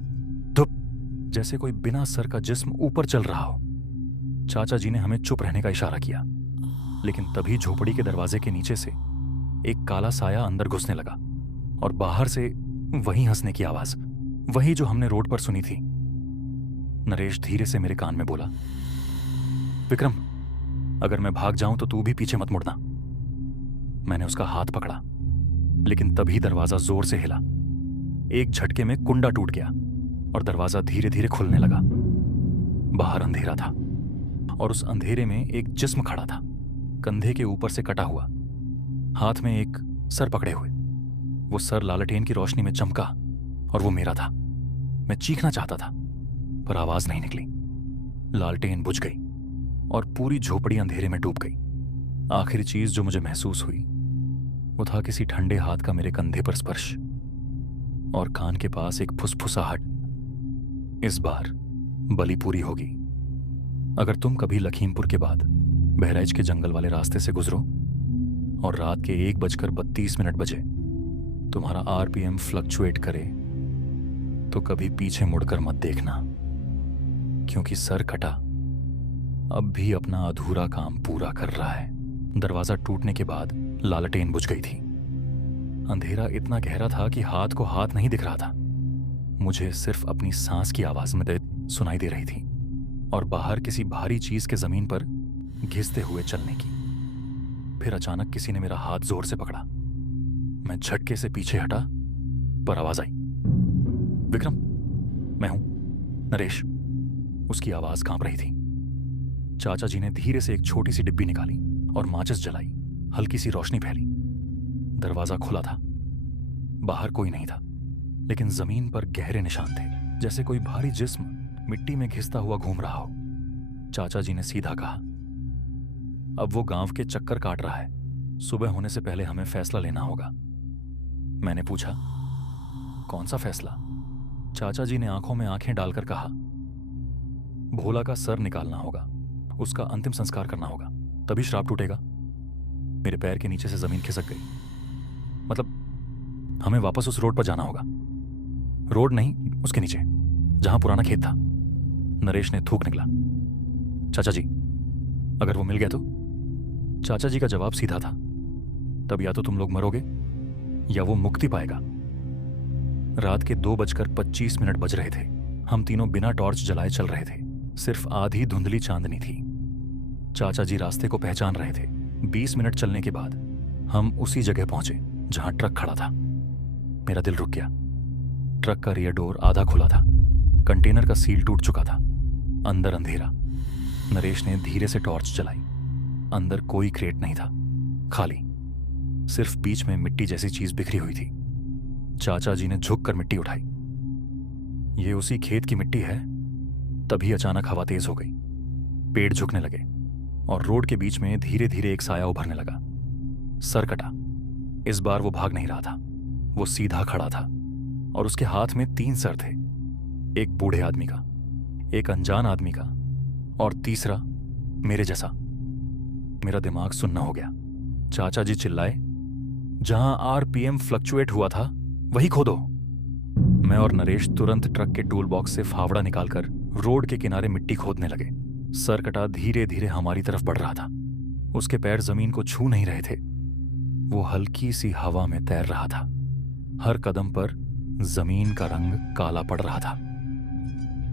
धुप, जैसे कोई बिना सर का जिस्म ऊपर चल रहा हो। चाचा जी ने हमें चुप रहने का इशारा किया, लेकिन तभी झोपड़ी के दरवाजे के नीचे से एक काला साया अंदर घुसने लगा और बाहर से वही हंसने की आवाज, वही जो हमने रोड पर सुनी थी। नरेश धीरे से मेरे कान में बोला, विक्रम, अगर मैं भाग जाऊं तो तू भी पीछे मत मुड़ना। मैंने उसका हाथ पकड़ा, लेकिन तभी दरवाजा जोर से हिला। एक झटके में कुंडा टूट गया और दरवाजा धीरे धीरे खुलने लगा। बाहर अंधेरा था और उस अंधेरे में एक जिस्म खड़ा था, कंधे के ऊपर से कटा हुआ, हाथ में एक सर पकड़े हुए। वो सर लालटेन की रोशनी में चमका और वो मेरा था। मैं चीखना चाहता था पर आवाज नहीं निकली। लालटेन बुझ गई और पूरी झोपड़ी अंधेरे में डूब गई। आखिरी चीज जो मुझे महसूस हुई वो था किसी ठंडे हाथ का मेरे कंधे पर स्पर्श और कान के पास एक फुसफुसाहट। इस बार बलि पूरी होगी। अगर तुम कभी लखीमपुर के बाद बहराइच के जंगल वाले रास्ते से गुजरो और रात के 1:32 बजे तुम्हारा आरपीएम फ्लक्चुएट करे तो कभी पीछे मुड़कर मत देखना, क्योंकि सर कटा अब भी अपना अधूरा काम पूरा कर रहा है। दरवाजा टूटने के बाद लालटेन बुझ गई थी। अंधेरा इतना गहरा था कि हाथ को हाथ नहीं दिख रहा था। मुझे सिर्फ अपनी सांस की आवाज में सुनाई दे रही थी और बाहर किसी भारी चीज के जमीन पर घिसते हुए चलने की। फिर अचानक किसी ने मेरा हाथ जोर से पकड़ा। मैं झटके से पीछे हटा पर आवाज आई, विक्रम, मैं हूं, नरेश। उसकी आवाज कांप रही थी। चाचा जी ने धीरे से एक छोटी सी डिब्बी निकाली और माचिस जलाई। हल्की सी रोशनी फैली। दरवाजा खुला था। बाहर कोई नहीं था, लेकिन जमीन पर गहरे निशान थे, जैसे कोई भारी जिस्म मिट्टी में घिसता हुआ घूम रहा हो। चाचा जी ने सीधा कहा, अब वो गांव के चक्कर काट रहा है। सुबह होने से पहले हमें फैसला लेना होगा। मैंने पूछा, कौन सा फैसला? चाचा जी ने आंखों में आंखें डालकर कहा, भोला का सर निकालना होगा, उसका अंतिम संस्कार करना होगा, तभी श्राप टूटेगा। मेरे पैर के नीचे से जमीन खिसक गई। मतलब हमें वापस उस रोड पर जाना होगा। रोड नहीं, उसके नीचे जहां पुराना खेत था। नरेश ने थूक निकला, चाचा जी, अगर वो मिल गया तो? चाचा जी का जवाब सीधा था, तब या तो तुम लोग मरोगे या वो मुक्ति पाएगा। रात के 2:25 बज रहे थे। हम तीनों बिना टॉर्च जलाए चल रहे थे। सिर्फ आधी धुंधली चांदनी थी। चाचा जी रास्ते को पहचान रहे थे। 20 मिनट चलने के बाद हम उसी जगह पहुंचे जहां ट्रक खड़ा था। मेरा दिल रुक गया। ट्रक का रियर डोर आधा खुला था। कंटेनर का सील टूट चुका था। अंदर अंधेरा। नरेश ने धीरे से टॉर्च जलाई। अंदर कोई क्रेट नहीं था, खाली। सिर्फ बीच में मिट्टी जैसी चीज बिखरी हुई थी। चाचा जी ने झुक कर मिट्टी उठाई। ये उसी खेत की मिट्टी है। तभी अचानक हवा तेज हो गई। पेड़ झुकने लगे और रोड के बीच में धीरे धीरे एक साया उभरने लगा। सर कटा। इस बार वो भाग नहीं रहा था, वो सीधा खड़ा था और उसके हाथ में 3 सर थे। एक बूढ़े आदमी का, एक अनजान आदमी का और तीसरा मेरे जैसा। मेरा दिमाग सुन्ना हो गया। चाचा जी चिल्लाए, जहां आरपीएम फ्लक्चुएट हुआ था वही खोदो। मैं और नरेश तुरंत ट्रक के टूल बॉक्स से फावड़ा निकालकर रोड के किनारे मिट्टी खोदने लगे। सरकटा धीरे धीरे हमारी तरफ बढ़ रहा था। उसके पैर जमीन को छू नहीं रहे थे। वो हल्की सी हवा में तैर रहा था। हर कदम पर जमीन का रंग काला पड़ रहा था।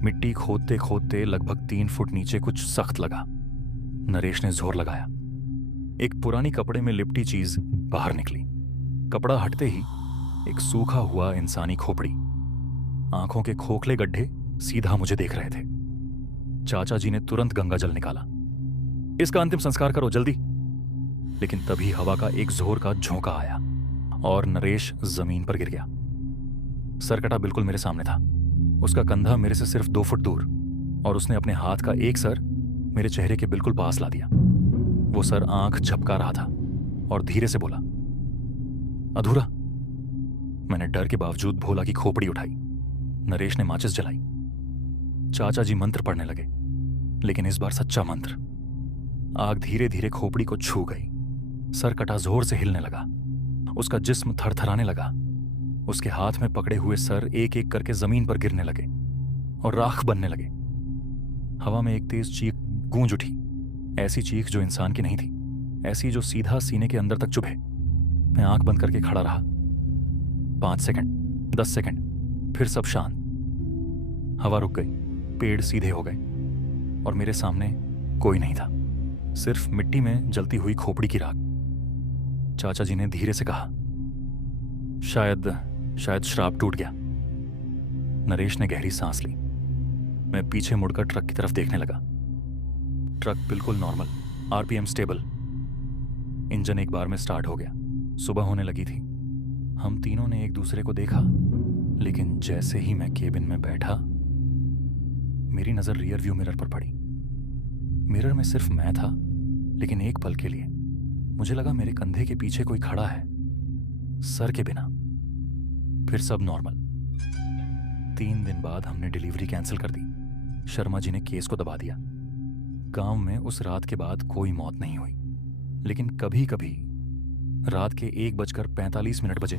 मिट्टी खोदते खोदते लगभग 3 फुट नीचे कुछ सख्त लगा। नरेश ने जोर लगाया। एक पुरानी कपड़े में लिपटी चीज बाहर निकली। कपड़ा हटते ही एक सूखा हुआ इंसानी खोपड़ी। आंखों के खोखले गड्ढे सीधा मुझे देख रहे थे। चाचा जी ने तुरंत गंगा जल निकाला। इसका अंतिम संस्कार करो जल्दी। लेकिन तभी हवा का एक जोर का झोंका आया और नरेश जमीन पर गिर गया। सरकटा बिल्कुल मेरे सामने था। उसका कंधा मेरे से सिर्फ 2 फुट दूर और उसने अपने हाथ का एक सर मेरे चेहरे के बिल्कुल पास ला दिया। वो सर आंख झपका रहा था और धीरे से बोला, अधूरा। मैंने डर के बावजूद भोला की खोपड़ी उठाई। नरेश ने माचिस जलाई। चाचा जी मंत्र पढ़ने लगे, लेकिन इस बार सच्चा मंत्र। आग धीरे धीरे खोपड़ी को छू गई। सर कटा जोर से हिलने लगा। उसका जिस्म थरथराने लगा। उसके हाथ में पकड़े हुए सर एक एक करके जमीन पर गिरने लगे और राख बनने लगे। हवा में एक तेज चीख गूंज उठी। ऐसी चीख जो इंसान की नहीं थी, ऐसी जो सीधा सीने के अंदर तक चुभे। मैं आंख बंद करके खड़ा रहा। 5 सेकंड, 10 सेकंड, फिर सब शांत। हवा रुक गई। पेड़ सीधे हो गए और मेरे सामने कोई नहीं था। सिर्फ मिट्टी में जलती हुई खोपड़ी की राख। चाचा जी ने धीरे से कहा, शायद श्राप टूट गया। नरेश ने गहरी सांस ली। मैं पीछे मुड़कर ट्रक की तरफ देखने लगा। ट्रक बिल्कुल नॉर्मल, आरपीएम स्टेबल। इंजन एक बार में स्टार्ट हो गया। सुबह होने लगी थी। हम तीनों ने एक दूसरे को देखा, लेकिन जैसे ही मैं केबिन में बैठा, मेरी नजर रियर व्यू मिरर पर पड़ी। मिरर में सिर्फ मैं था, लेकिन एक पल के लिए मुझे लगा मेरे कंधे के पीछे कोई खड़ा है, सर के बिना। फिर सब नॉर्मल। 3 दिन बाद हमने डिलीवरी कैंसिल कर दी। शर्मा जी ने केस को दबा दिया। गांव में उस रात के बाद कोई मौत नहीं हुई, लेकिन कभी कभी रात के 1:45 बजे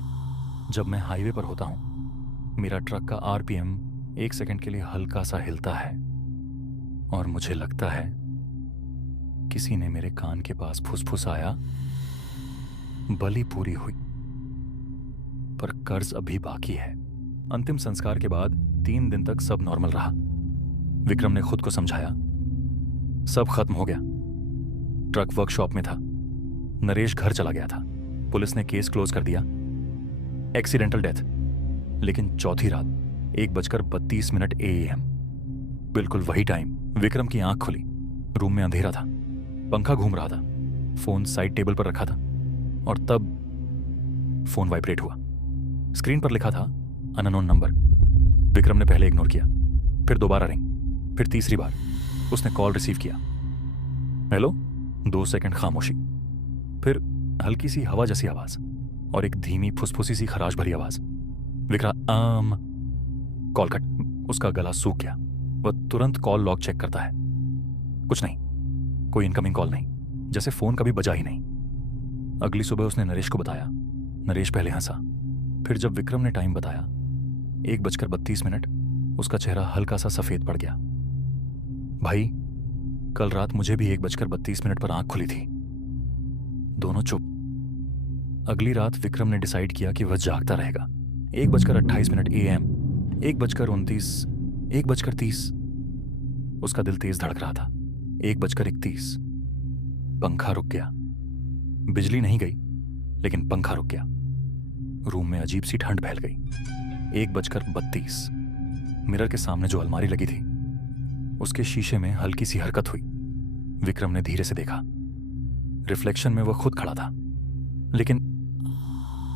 जब मैं हाईवे पर होता हूं, मेरा ट्रक का आरपीएम 1 सेकंड के लिए हल्का सा हिलता है और मुझे लगता है किसी ने मेरे कान के पास फुसफुसाया, बलि पूरी हुई, पर कर्ज अभी बाकी है। अंतिम संस्कार के बाद 3 दिन तक सब नॉर्मल रहा। विक्रम ने खुद को समझाया, सब खत्म हो गया। ट्रक वर्कशॉप में था। नरेश घर चला गया था। पुलिस ने केस क्लोज कर दिया, एक्सीडेंटल डेथ। लेकिन चौथी रात 1:32 AM, बिल्कुल वही टाइम विक्रम की आंख खुली। रूम में अंधेरा था, पंखा घूम रहा था, फोन साइड टेबल पर रखा था, और तब फोन वाइब्रेट हुआ। स्क्रीन पर लिखा था अननोन नंबर। विक्रम ने पहले इग्नोर किया, फिर दोबारा रिंग, फिर तीसरी बार उसने कॉल रिसीव किया। हेलो। 2 सेकंड खामोशी, फिर हल्की सी हवा जैसी आवाज और एक धीमी फुसफुसी सी खराश भरी आवाज। विक्रम। Call cut. उसका गला सूख गया। वह तुरंत कॉल लॉग चेक करता है। कुछ नहीं, कोई इनकमिंग कॉल नहीं, जैसे फोन कभी बजा ही नहीं। अगली सुबह उसने नरेश को बताया। नरेश पहले हंसा, फिर जब विक्रम ने टाइम बताया 1:32, उसका चेहरा हल्का सा सफेद पड़ गया। भाई, कल रात मुझे भी 1:32 पर आंख खुली थी। दोनों चुप। अगली रात विक्रम ने डिसाइड किया कि वह जागता रहेगा। 1:28 AM, 1:29, 1:30। उसका दिल तेज धड़क रहा था। 1:31, पंखा रुक गया। बिजली नहीं गई, लेकिन पंखा रुक गया। रूम में अजीब सी ठंड फैल गई। 1:32, मिरर के सामने जो अलमारी लगी थी, उसके शीशे में हल्की सी हरकत हुई। विक्रम ने धीरे से देखा। रिफ्लेक्शन में वह खुद खड़ा था, लेकिन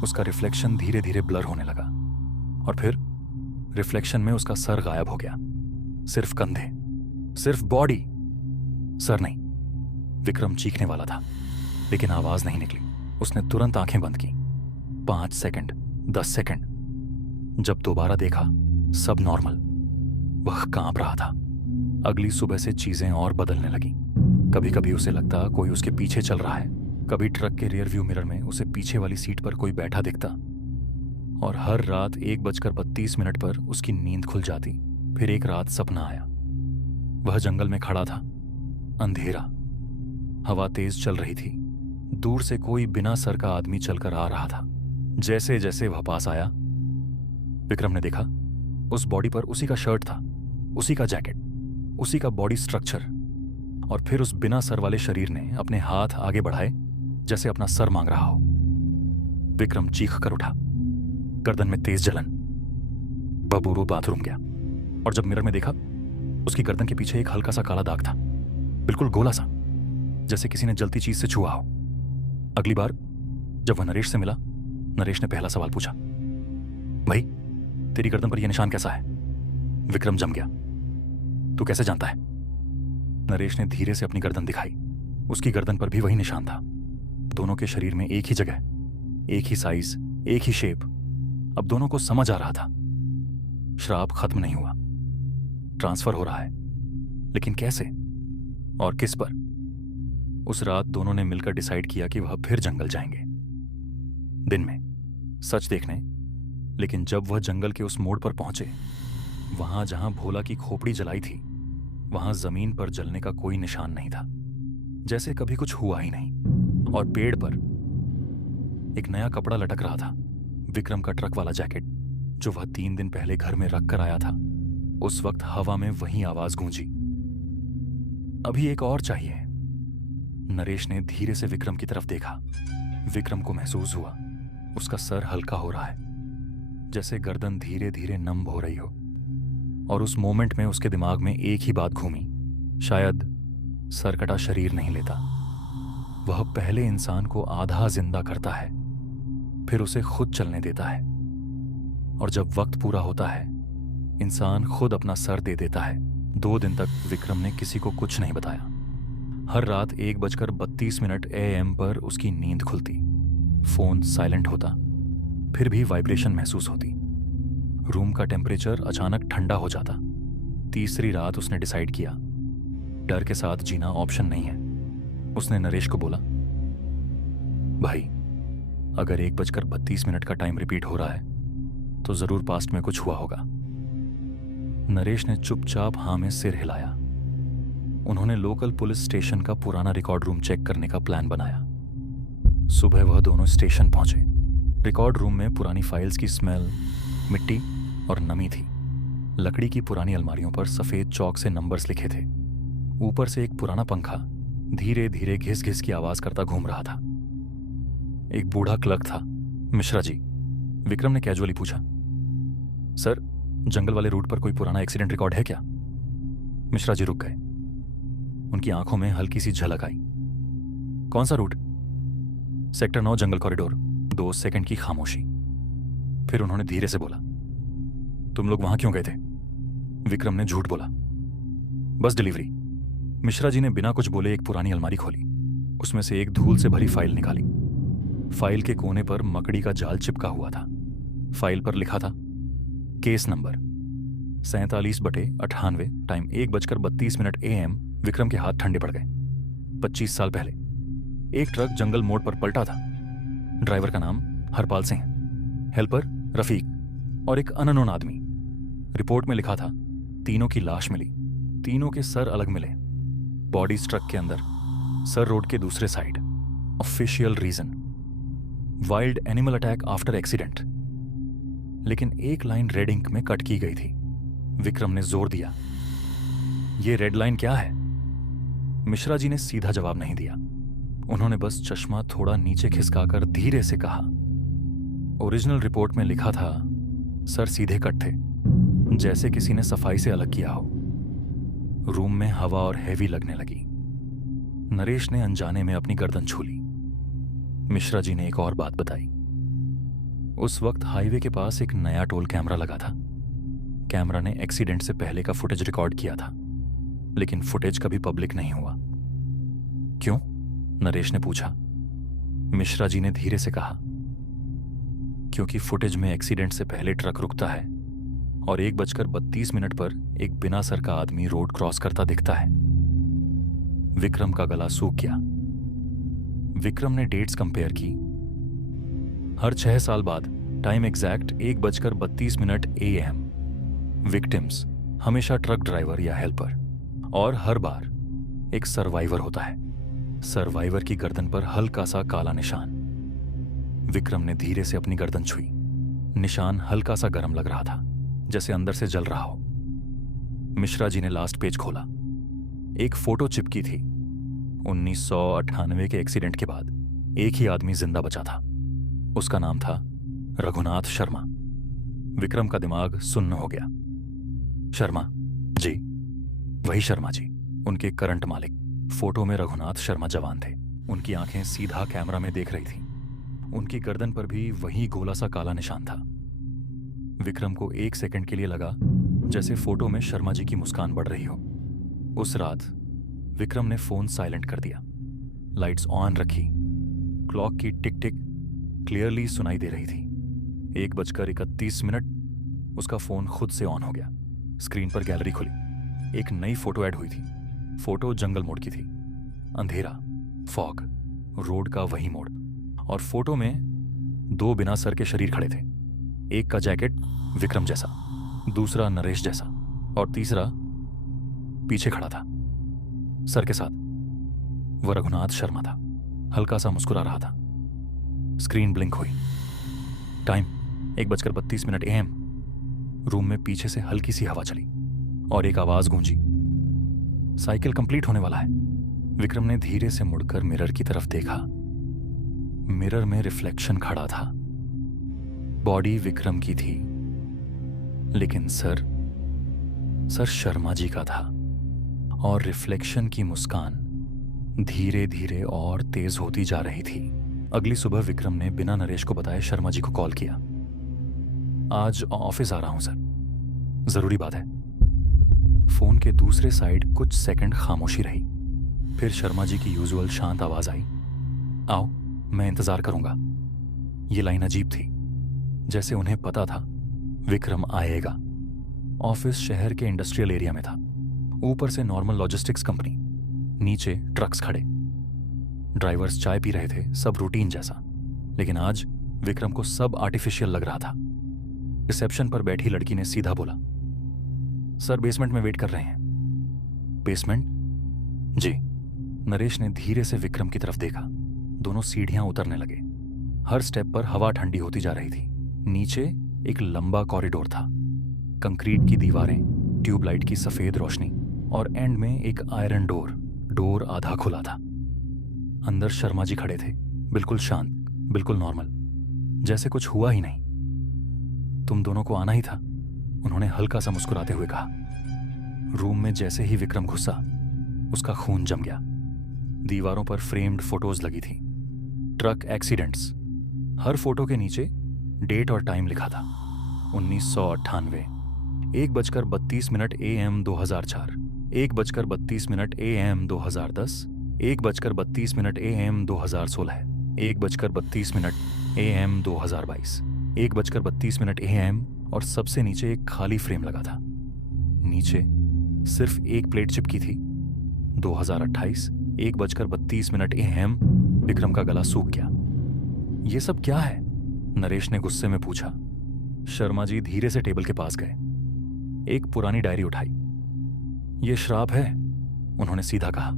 उसका रिफ्लेक्शन धीरे धीरे ब्लर होने लगा, और फिर रिफ्लेक्शन में उसका सर गायब हो गया। सिर्फ कंधे, सिर्फ बॉडी, सर नहीं। विक्रम चीखने वाला था, लेकिन आवाज नहीं निकली। उसने तुरंत आंखें बंद की। 5 सेकंड, 10 सेकंड। जब दोबारा देखा, सब नॉर्मल। वह कांप रहा था। अगली सुबह से चीजें और बदलने लगी। कभी कभी उसे लगता कोई उसके पीछे चल रहा है, कभी ट्रक के रियर व्यू मिरर में उसे पीछे वाली सीट पर कोई बैठा दिखता, और हर रात 1:32 पर उसकी नींद खुल जाती। फिर एक रात सपना आया। वह जंगल में खड़ा था, अंधेरा, हवा तेज चल रही थी। दूर से कोई बिना सर का आदमी चलकर आ रहा था। जैसे जैसे वह पास आया, विक्रम ने देखा उस बॉडी पर उसी का शर्ट था, उसी का जैकेट, उसी का बॉडी स्ट्रक्चर। और फिर उस बिना सर वाले शरीर ने अपने हाथ आगे बढ़ाए, जैसे अपना सर मांग रहा हो। विक्रम चीख कर उठा, गर्दन में तेज जलन। बबूरो बाथरूम गया, और जब मिरर में देखा, उसकी गर्दन के पीछे एक हल्का सा काला दाग था, बिल्कुल गोला सा, जैसे किसी ने जलती चीज से छुआ हो। अगली बार जब वह नरेश से मिला, नरेश ने पहला सवाल पूछा, भाई तेरी गर्दन पर यह निशान कैसा है? विक्रम जम गया, तू कैसे जानता है? नरेश ने धीरे से अपनी गर्दन दिखाई। उसकी गर्दन पर भी वही निशान था। दोनों के शरीर में एक ही जगह, एक ही साइज, एक ही शेप। अब दोनों को समझ आ रहा था, श्राप खत्म नहीं हुआ, ट्रांसफर हो रहा है। लेकिन कैसे और किस पर? उस रात दोनों ने मिलकर डिसाइड किया कि वह फिर जंगल जाएंगे, दिन में सच देखने। लेकिन जब वह जंगल के उस मोड़ पर पहुंचे, वहां जहां भोला की खोपड़ी जलाई थी, वहां जमीन पर जलने का कोई निशान नहीं था, जैसे कभी कुछ हुआ ही नहीं। और पेड़ पर एक नया कपड़ा लटक रहा था, विक्रम का ट्रक वाला जैकेट, जो वह 3 दिन पहले घर में रख कर आया था। उस वक्त हवा में वही आवाज गूंजी, अभी एक और चाहिए। नरेश ने धीरे से विक्रम की तरफ देखा। विक्रम को महसूस हुआ उसका सर हल्का हो रहा है, जैसे गर्दन धीरे धीरे नम हो रही हो। और उस मोमेंट में उसके दिमाग में एक ही बात घूमी, शायद सरकटा शरीर नहीं लेता, वह पहले इंसान को आधा जिंदा करता है, फिर उसे खुद चलने देता है, और जब वक्त पूरा होता है इंसान खुद अपना सर दे देता है। 2 दिन तक विक्रम ने किसी को कुछ नहीं बताया। हर रात 1:32 AM पर उसकी नींद खुलती, फोन साइलेंट होता, फिर भी वाइब्रेशन महसूस होती। रूम का टेम्परेचर अचानक ठंडा हो जाता। तीसरी रात उसने डिसाइड किया डर के साथ जीना ऑप्शन नहीं है। उसने नरेश को बोला, भाई अगर 1:32 का टाइम रिपीट हो रहा है तो जरूर पास्ट में कुछ हुआ होगा। नरेश ने चुपचाप हाँ में सिर हिलाया। उन्होंने लोकल पुलिस स्टेशन का पुराना रिकॉर्ड रूम चेक करने का प्लान बनाया। सुबह वह दोनों स्टेशन पहुंचे। रिकॉर्ड रूम में पुरानी फाइल्स की स्मेल, मिट्टी और नमी थी। लकड़ी की पुरानी अलमारियों पर सफेद चौक से नंबर्स लिखे थे। ऊपर से एक पुराना पंखा धीरे धीरे घिस घिस की आवाज करता घूम रहा था। एक बूढ़ा क्लर्क था, मिश्रा जी। विक्रम ने कैजुअली पूछा, सर जंगल वाले रूट पर कोई पुराना एक्सीडेंट रिकॉर्ड है क्या? मिश्रा जी रुक गए। उनकी आंखों में हल्की सी झलक आई। कौन सा रूट? सेक्टर 9 जंगल कॉरिडोर। 2 सेकंड की खामोशी, फिर उन्होंने धीरे से बोला, तुम लोग वहां क्यों गए थे? विक्रम ने झूठ बोला, बस डिलीवरी। मिश्रा जी ने बिना कुछ बोले एक पुरानी अलमारी खोली, उसमें से एक धूल से भरी फाइल निकाली। फाइल के कोने पर मकड़ी का जाल चिपका हुआ था। फाइल पर लिखा था, case number 47/98, time 1:32 AM। Vikram के हाथ ठंडे पड़ गए। 25 साल पहले एक ट्रक जंगल मोड़ पर पलटा था। ड्राइवर का नाम हरपाल सिंह, हेल्पर रफीक और एक अननोन आदमी। रिपोर्ट में लिखा था, तीनों की लाश मिली, तीनों के सर अलग मिले, बॉडीज ट्रक के अंदर, सर रोड के दूसरे side. Official reason, wild animal attack after accident. लेकिन एक लाइन रेड इंक में कट की गई थी। विक्रम ने जोर दिया, ये रेड लाइन क्या है? मिश्रा जी ने सीधा जवाब नहीं दिया। उन्होंने बस चश्मा थोड़ा नीचे खिसकाकर धीरे से कहा, ओरिजिनल रिपोर्ट में लिखा था सर सीधे कट थे, जैसे किसी ने सफाई से अलग किया हो। रूम में हवा और हैवी लगने लगी। नरेश ने अनजाने में अपनी गर्दन छू ली। मिश्रा जी ने एक और बात बताई। उस वक्त हाईवे के पास एक नया टोल कैमरा लगा था। कैमरा ने एक्सीडेंट से पहले का फुटेज रिकॉर्ड किया था, लेकिन फुटेज कभी पब्लिक नहीं हुआ। क्यों? नरेश ने पूछा। मिश्रा जी ने धीरे से कहा, क्योंकि फुटेज में एक्सीडेंट से पहले ट्रक रुकता है और 1:32 पर एक बिना सर का आदमी रोड क्रॉस करता दिखता है। विक्रम का गला सूख गया। विक्रम ने डेट्स कंपेयर की। हर 6 साल बाद टाइम एग्जैक्ट 1:32 AM। विक्टिम्स हमेशा ट्रक ड्राइवर या हेल्पर, और हर बार एक सर्वाइवर होता है। सर्वाइवर की गर्दन पर हल्का सा काला निशान। विक्रम ने धीरे से अपनी गर्दन छुई। निशान हल्का सा गर्म लग रहा था, जैसे अंदर से जल रहा हो। मिश्रा जी ने लास्ट पेज खोला। एक फोटो चिपकी थी। 1998 के एक्सीडेंट के बाद एक ही आदमी जिंदा बचा था। उसका नाम था रघुनाथ शर्मा। विक्रम का दिमाग सुन्न हो गया। शर्मा जी, वही शर्मा जी, उनके करंट मालिक। फोटो में रघुनाथ शर्मा जवान थे। उनकी आंखें सीधा कैमरा में देख रही थीं। उनकी गर्दन पर भी वही गोला सा काला निशान था। विक्रम को 1 सेकंड के लिए लगा जैसे फोटो में शर्मा जी की मुस्कान बढ़ रही हो। उस रात विक्रम ने फोन साइलेंट कर दिया, लाइट्स ऑन रखी। क्लॉक की टिक टिक क्लियरली सुनाई दे रही थी। 1:31 उसका फोन खुद से ऑन हो गया। स्क्रीन पर गैलरी खुली। एक नई फोटो ऐड हुई थी। फोटो जंगल मोड़ की थी। अंधेरा, फॉग, रोड का वही मोड़, और फोटो में 2 बिना सर के शरीर खड़े थे। एक का जैकेट विक्रम जैसा, दूसरा नरेश जैसा, और तीसरा पीछे खड़ा था सर के साथ। वह रघुनाथ शर्मा था। हल्का सा मुस्कुरा रहा था। स्क्रीन ब्लिंक हुई। Time 1:32 AM। रूम में पीछे से हल्की सी हवा चली और एक आवाज गूंजी, साइकिल कंप्लीट होने वाला है। विक्रम ने धीरे से मुड़कर मिरर की तरफ देखा। मिरर में रिफ्लेक्शन खड़ा था। बॉडी विक्रम की थी, लेकिन सर शर्मा जी का था। और रिफ्लेक्शन की मुस्कान धीरे धीरे और तेज होती जा रही थी। अगली सुबह विक्रम ने बिना नरेश को बताए शर्मा जी को कॉल किया। आज ऑफिस आ रहा हूं सर, जरूरी बात है। फोन के दूसरे साइड कुछ सेकंड खामोशी रही। फिर शर्मा जी की यूजुअल शांत आवाज आई, आओ, मैं इंतजार करूंगा। ये लाइन अजीब थी, जैसे उन्हें पता था विक्रम आएगा। ऑफिस शहर के इंडस्ट्रियल एरिया में था। ऊपर से नॉर्मल लॉजिस्टिक्स कंपनी, नीचे ट्रक्स खड़े, ड्राइवर्स चाय पी रहे थे, सब रूटीन जैसा। लेकिन आज विक्रम को सब आर्टिफिशियल लग रहा था। रिसेप्शन पर बैठी लड़की ने सीधा बोला, सर बेसमेंट में वेट कर रहे हैं। बेसमेंट? जी। नरेश ने धीरे से विक्रम की तरफ देखा। दोनों सीढ़ियां उतरने लगे। हर स्टेप पर हवा ठंडी होती जा रही थी। नीचे एक लंबा कॉरिडोर था, कंक्रीट की दीवारें, ट्यूबलाइट की सफेद रोशनी और एंड में एक आयरन डोर आधा खुला था। अंदर शर्मा जी खड़े थे, बिल्कुल शांत, बिल्कुल नॉर्मल, जैसे कुछ हुआ ही नहीं। तुम दोनों को आना ही था, उन्होंने हल्का सा मुस्कुराते हुए कहा। रूम में जैसे ही विक्रम घुसा, उसका खून जम गया। दीवारों पर फ्रेम्ड फोटोज लगी थी, ट्रक एक्सीडेंट्स। हर फोटो के नीचे डेट और टाइम लिखा था, 1998, 1:32 AM 2004, 1:32 AM 2010, 1:32 AM 2016, 1:32 AM 2022, 1:32 AM। और सबसे नीचे एक खाली फ्रेम लगा था। नीचे सिर्फ एक प्लेट चिपकी थी, 2028, 1:32 AM। विक्रम का गला सूख गया। ये सब क्या है? नरेश ने गुस्से में पूछा। शर्मा जी धीरे से टेबल के पास गए, एक पुरानी डायरी उठाई। ये श्राप है, उन्होंने सीधा कहा,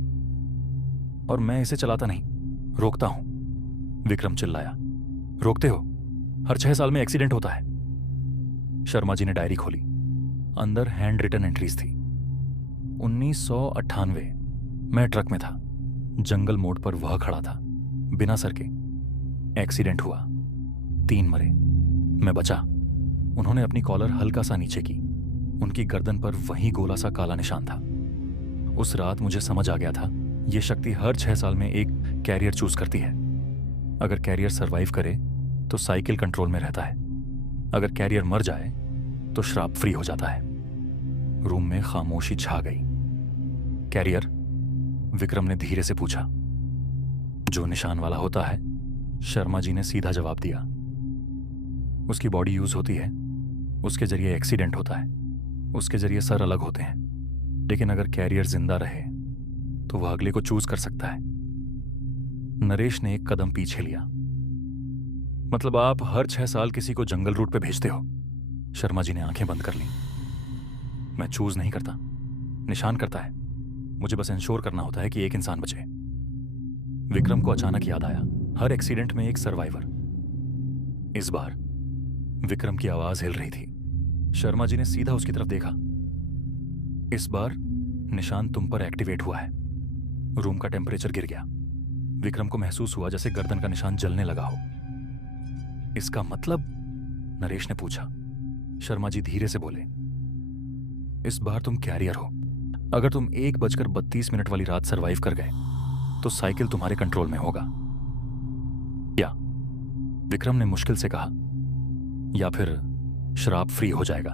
और मैं इसे चलाता नहीं, रोकता हूं। विक्रम चिल्लाया, रोकते हो? हर 6 साल में एक्सीडेंट होता है। शर्मा जी ने डायरी खोली। अंदर हैंड रिटन एंट्रीज थी। 1998, मैं ट्रक में था, जंगल मोड़ पर वह खड़ा था, बिना सर के। एक्सीडेंट हुआ, 3 मरे, मैं बचा। उन्होंने अपनी कॉलर हल्का सा नीचे की। उनकी गर्दन पर वही गोला सा काला निशान था। उस रात मुझे समझ आ गया था, यह शक्ति हर 6 साल में एक कैरियर चूज करती है। अगर कैरियर सरवाइव करे तो साइकिल कंट्रोल में रहता है, अगर कैरियर मर जाए तो श्राप फ्री हो जाता है। रूम में खामोशी छा गई। कैरियर? विक्रम ने धीरे से पूछा। जो निशान वाला होता है, शर्मा जी ने सीधा जवाब दिया। उसकी बॉडी यूज होती है, उसके जरिए एक्सीडेंट होता है, उसके जरिए सर अलग होते हैं। लेकिन अगर कैरियर जिंदा रहे तो वह अगले को चूज कर सकता है। नरेश ने एक कदम पीछे लिया। मतलब आप हर 6 साल किसी को जंगल रूट पे भेजते हो? शर्मा जी ने आंखें बंद कर लीं। मैं चूज नहीं करता, निशान करता है। मुझे बस इंश्योर करना होता है कि एक इंसान बचे। विक्रम को अचानक याद आया, हर एक्सीडेंट में एक सर्वाइवर। इस बार विक्रम की आवाज हिल रही थी। शर्मा जी ने सीधा उसकी तरफ देखा। इस बार निशान तुम पर एक्टिवेट हुआ है। रूम का टेम्परेचर गिर गया। विक्रम को महसूस हुआ जैसे गर्दन का निशान जलने लगा हो। इसका मतलब? नरेश ने पूछा। शर्मा जी धीरे से बोले, इस बार तुम कैरियर हो। अगर तुम 1:32 वाली रात सरवाइव कर गए तो साइकिल तुम्हारे कंट्रोल में होगा। या, विक्रम ने मुश्किल से कहा, या फिर श्राप फ्री हो जाएगा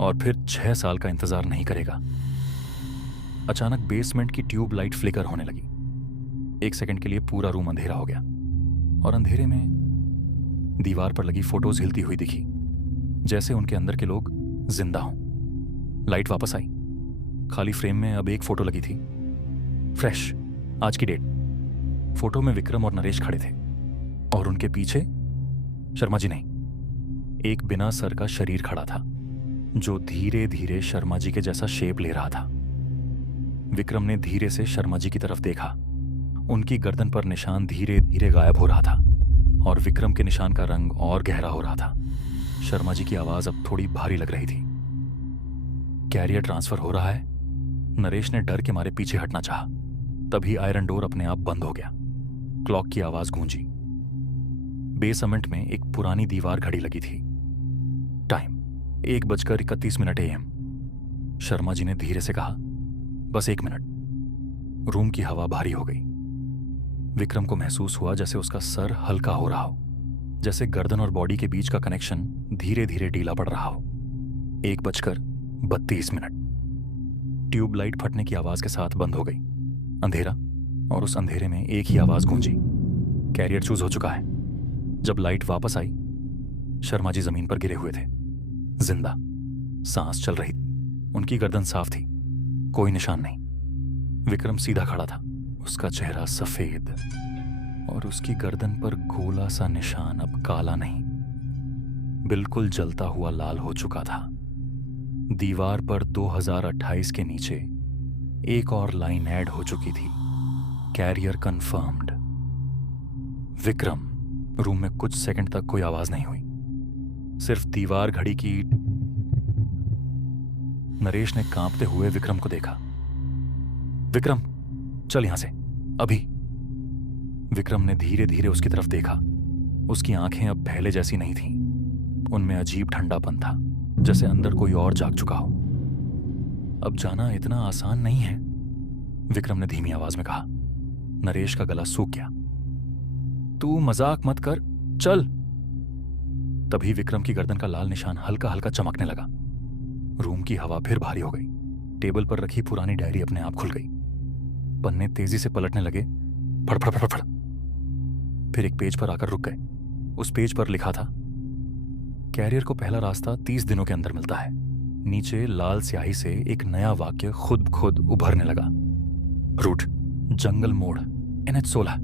और फिर 6 साल का इंतजार नहीं करेगा। अचानक बेसमेंट की ट्यूब लाइट फ्लिकर होने लगी। 1 सेकंड के लिए पूरा रूम अंधेरा हो गया और अंधेरे में दीवार पर लगी फोटोज हिलती हुई दिखी, जैसे उनके अंदर के लोग जिंदा हों। लाइट वापस आई। खाली फ्रेम में अब एक फोटो लगी थी, फ्रेश, आज की डेट। फोटो में विक्रम और नरेश खड़े थे और उनके पीछे शर्मा जी नहीं, एक बिना सर का शरीर खड़ा था जो धीरे धीरे शर्मा जी के जैसा शेप ले रहा था। विक्रम ने धीरे से शर्मा जी की तरफ देखा। उनकी गर्दन पर निशान धीरे धीरे गायब हो रहा था और विक्रम के निशान का रंग और गहरा हो रहा था। शर्मा जी की आवाज अब थोड़ी भारी लग रही थी। कैरियर ट्रांसफर हो रहा है? नरेश ने डर के मारे पीछे हटना चाहा। तभी आयरन डोर अपने आप बंद हो गया। क्लॉक की आवाज गूंजी। बेसमेंट में एक पुरानी दीवार घड़ी लगी थी। Time 1:31 AM। शर्मा जी ने धीरे से कहा, बस 1 मिनट। रूम की हवा भारी हो गई। विक्रम को महसूस हुआ जैसे उसका सर हल्का हो रहा हो, जैसे गर्दन और बॉडी के बीच का कनेक्शन धीरे धीरे ढीला पड़ रहा हो। 1:32। ट्यूबलाइट फटने की आवाज के साथ बंद हो गई। अंधेरा, और उस अंधेरे में एक ही आवाज गूंजी, कैरियर चूज हो चुका है। जब लाइट वापस आई, शर्मा जी जमीन पर गिरे हुए थे, जिंदा, सांस चल रही थी, उनकी गर्दन साफ थी, कोई निशान नहीं। विक्रम सीधा खड़ा था, उसका चेहरा सफेद, और उसकी गर्दन पर गोला सा निशान अब काला नहीं, बिल्कुल जलता हुआ लाल हो चुका था। दीवार पर 2028 के नीचे एक और लाइन ऐड हो चुकी थी, कैरियर कंफर्म्ड। विक्रम। रूम में कुछ सेकंड तक कोई आवाज नहीं हुई, सिर्फ दीवार घड़ी की। नरेश ने कांपते हुए विक्रम को देखा। विक्रम, चल यहां से, अभी। विक्रम ने धीरे धीरे उसकी तरफ देखा। उसकी आंखें अब पहले जैसी नहीं थीं, उनमें अजीब ठंडापन था, जैसे अंदर कोई और जाग चुका हो। अब जाना इतना आसान नहीं है, विक्रम ने धीमी आवाज में कहा। नरेश का गला सूख गया। तू मजाक मत कर, चल। तभी विक्रम की गर्दन का लाल निशान हल्का हल्का चमकने लगा। रूम की हवा फिर भारी हो गई। टेबल पर रखी पुरानी डायरी अपने आप खुल गई। पन्ने तेजी से पलटने लगे, फड़फड़ फड़फड़। फिर एक पेज पर आकर रुक गए। उस पेज पर लिखा था, कैरियर को पहला रास्ता 30 दिनों के अंदर मिलता है। नीचे लाल स्याही से एक नया वाक्य खुद उभरने लगा। रूट, जंगल मोड़, NH16।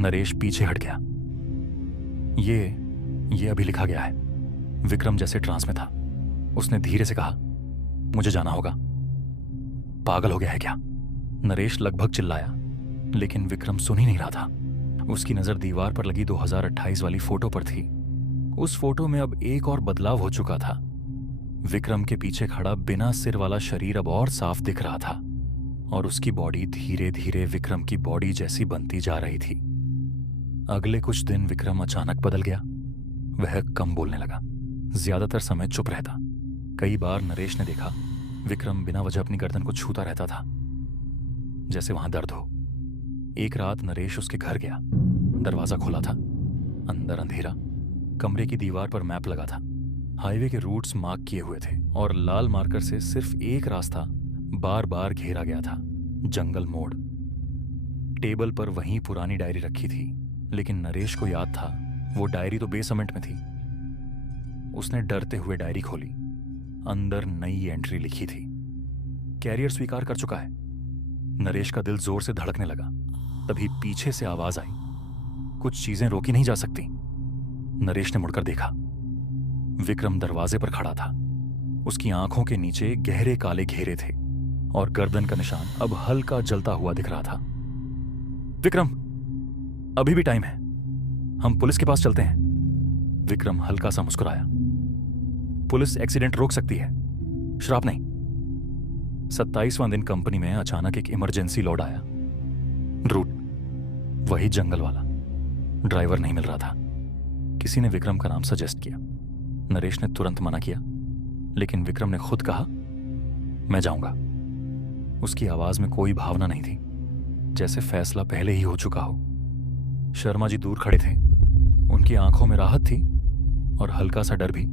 नरेश पीछे हट गया। ये अभी लिखा गया है। विक्रम जैसे ट्रांस में था। उसने धीरे से कहा, मुझे जाना होगा। पागल हो गया है क्या? नरेश लगभग चिल्लाया, लेकिन विक्रम सुन ही नहीं रहा था। उसकी नजर दीवार पर लगी 2028 वाली फोटो पर थी। उस फोटो में अब एक और बदलाव हो चुका था। विक्रम के पीछे खड़ा बिना सिर वाला शरीर अब और साफ दिख रहा था, और उसकी बॉडी धीरे धीरे विक्रम की बॉडी जैसी बनती जा रही थी। अगले कुछ दिन विक्रम अचानक बदल गया। वह कम बोलने लगा, ज्यादातर समय चुप रहता। कई बार नरेश ने देखा विक्रम बिना वजह अपनी गर्दन को छूता रहता था, जैसे वहां दर्द हो। एक रात नरेश उसके घर गया। दरवाजा खुला था, अंदर अंधेरा। कमरे की दीवार पर मैप लगा था। हाईवे के रूट्स मार्क किए हुए थे, और लाल मार्कर से सिर्फ एक रास्ता बार बार घेरा गया था, जंगल मोड़। टेबल पर वहीं पुरानी डायरी रखी थी, लेकिन नरेश को याद था वो डायरी तो बेसमेंट में थी। उसने डरते हुए डायरी खोली। अंदर नई एंट्री लिखी थी, कैरियर स्वीकार कर चुका है। नरेश का दिल जोर से धड़कने लगा। तभी पीछे से आवाज आई, कुछ चीजें रोकी नहीं जा सकती। नरेश ने मुड़कर देखा। विक्रम दरवाजे पर खड़ा था। उसकी आंखों के नीचे गहरे काले घेरे थे, और गर्दन का निशान अब हल्का जलता हुआ दिख रहा था। विक्रम, अभी भी टाइम है, हम पुलिस के पास चलते हैं। विक्रम हल्का सा मुस्कुराया। पुलिस एक्सीडेंट रोक सकती है, श्राप नहीं। 27वां दिन कंपनी में अचानक एक इमरजेंसी लोड आया। रूट, वही जंगल वाला। ड्राइवर नहीं मिल रहा था। किसी ने विक्रम का नाम सजेस्ट किया। नरेश ने तुरंत मना किया, लेकिन विक्रम ने खुद कहा, मैं जाऊंगा। उसकी आवाज में कोई भावना नहीं थी, जैसे फैसला पहले ही हो चुका हो। शर्मा जी दूर खड़े थे। उनकी आंखों में राहत थी और हल्का सा डर भी।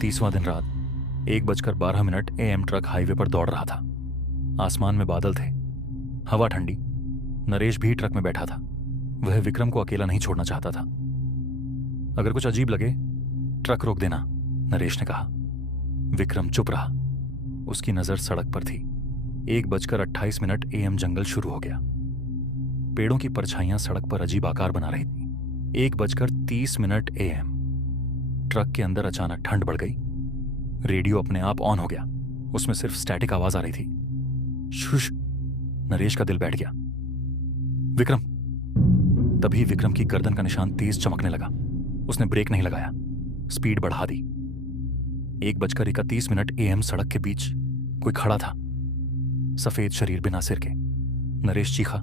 30वां दिन रात 1:12 AM ट्रक हाईवे पर दौड़ रहा था। आसमान में बादल थे, हवा ठंडी। नरेश भी ट्रक में बैठा था। वह विक्रम को अकेला नहीं छोड़ना चाहता था। अगर कुछ अजीब लगे, ट्रक रोक देना, नरेश ने कहा। विक्रम चुप रहा। उसकी नजर सड़क पर थी। 1:28 AM जंगल शुरू हो गया। पेड़ों की परछाइयां सड़क पर अजीब आकार बना रही थी। 1:30 AM। ट्रक के अंदर अचानक ठंड बढ़ गई। रेडियो अपने आप ऑन हो गया। उसमें सिर्फ स्टैटिक आवाज आ रही थी। शुश। नरेश का दिल बैठ गया। विक्रम। तभी विक्रम की गर्दन का निशान तेज चमकने लगा। उसने ब्रेक नहीं लगाया, स्पीड बढ़ा दी। 1:31 AM सड़क के बीच कोई खड़ा था। सफेद शरीर बिना सिर के, नरेश चीखा,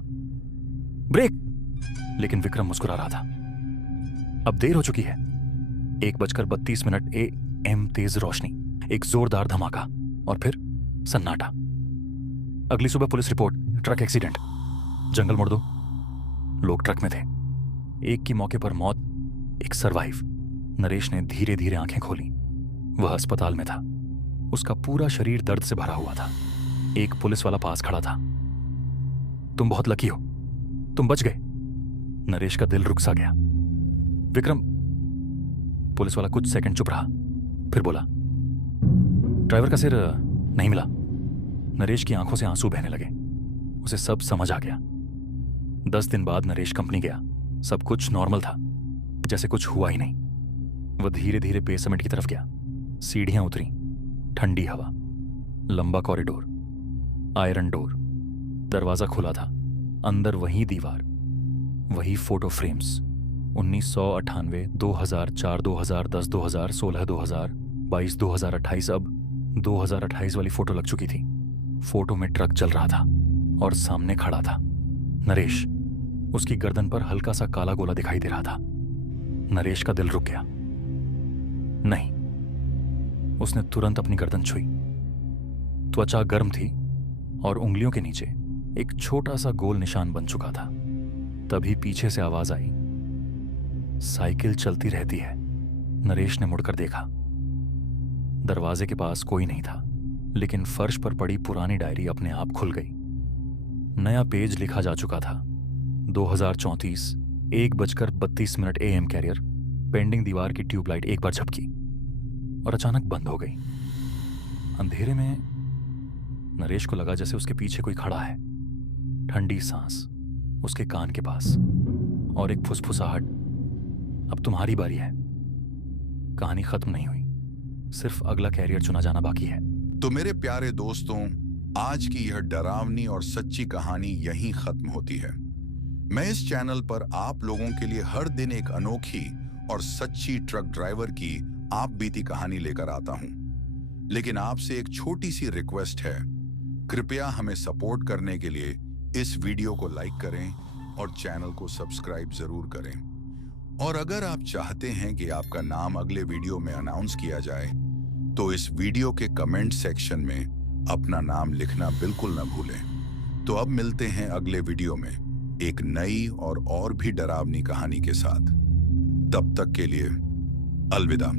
ब्रेक! लेकिन विक्रम मुस्कुरा रहा था। अब देर हो चुकी है। 1:32 AM तेज रोशनी, एक जोरदार धमाका और फिर सन्नाटा। अगली सुबह पुलिस रिपोर्ट, ट्रक एक्सीडेंट, जंगल मोड़ दो। लोग ट्रक में थे। एक की मौके पर मौत, एक सरवाइव। नरेश ने धीरे धीरे आंखें खोली। वह अस्पताल में था। उसका पूरा शरीर दर्द से भरा हुआ था। एक पुलिस वाला पास खड़ा था। तुम बहुत लकी हो, तुम बच गए। नरेश का दिल रुक सा गया। विक्रम। पुलिस वाला कुछ सेकंड चुप रहा, फिर बोला, ड्राइवर का सिर नहीं मिला। नरेश की आंखों से आंसू बहने लगे। उसे सब समझ आ गया। 10 दिन बाद नरेश कंपनी गया। सब कुछ नॉर्मल था, जैसे कुछ हुआ ही नहीं। वह धीरे धीरे बेसमेंट की तरफ गया। सीढ़ियां उतरी, ठंडी हवा, लंबा कॉरिडोर, आयरन डोर। दरवाजा खुला था। अंदर वही दीवार, वही फोटो फ्रेम्स। 1998, 2004, 2010, 2016, 2022, 2028। अब 2028 वाली फोटो लग चुकी थी। फोटो में ट्रक चल रहा था और सामने खड़ा था नरेश। उसकी गर्दन पर हल्का सा काला गोला दिखाई दे रहा था। नरेश का दिल रुक गया। नहीं, उसने तुरंत अपनी गर्दन छुई। त्वचा गर्म थी और उंगलियों के नीचे एक छोटा सा गोल निशान बन चुका था। तभी पीछे से आवाज आई, साइकिल चलती रहती है। नरेश ने मुड़कर देखा। दरवाजे के पास कोई नहीं था, लेकिन फर्श पर पड़ी पुरानी डायरी अपने आप खुल गई। नया पेज लिखा जा चुका था। 2034, 1:32 AM कैरियर। पेंडिंग दीवार की ट्यूबलाइट एक बार झपकी और अचानक बंद हो गई। अंधेरे में नरेश को लगा जैसे उसके पीछे कोई खड़ा है। ठंडी सांस उसके कान के पास और एक फुसफुसाहट, अब तुम्हारी बारी है। कहानी खत्म नहीं हुई, सिर्फ अगला कैरियर चुना जाना बाकी है। तो मेरे प्यारे दोस्तों, आज की यह डरावनी और सच्ची कहानी यहीं खत्म होती है। मैं इस चैनल पर आप लोगों के लिए हर दिन एक अनोखी और सच्ची ट्रक ड्राइवर की आप बीती कहानी लेकर आता हूं। लेकिन आपसे एक छोटी सी रिक्वेस्ट है, कृपया हमें सपोर्ट करने के लिए इस वीडियो को लाइक करें और चैनल को सब्सक्राइब जरूर करें। और अगर आप चाहते हैं कि आपका नाम अगले वीडियो में अनाउंस किया जाए, तो इस वीडियो के कमेंट सेक्शन में अपना नाम लिखना बिल्कुल न भूलें। तो अब मिलते हैं अगले वीडियो में एक नई और भी डरावनी कहानी के साथ। तब तक के लिए अलविदा।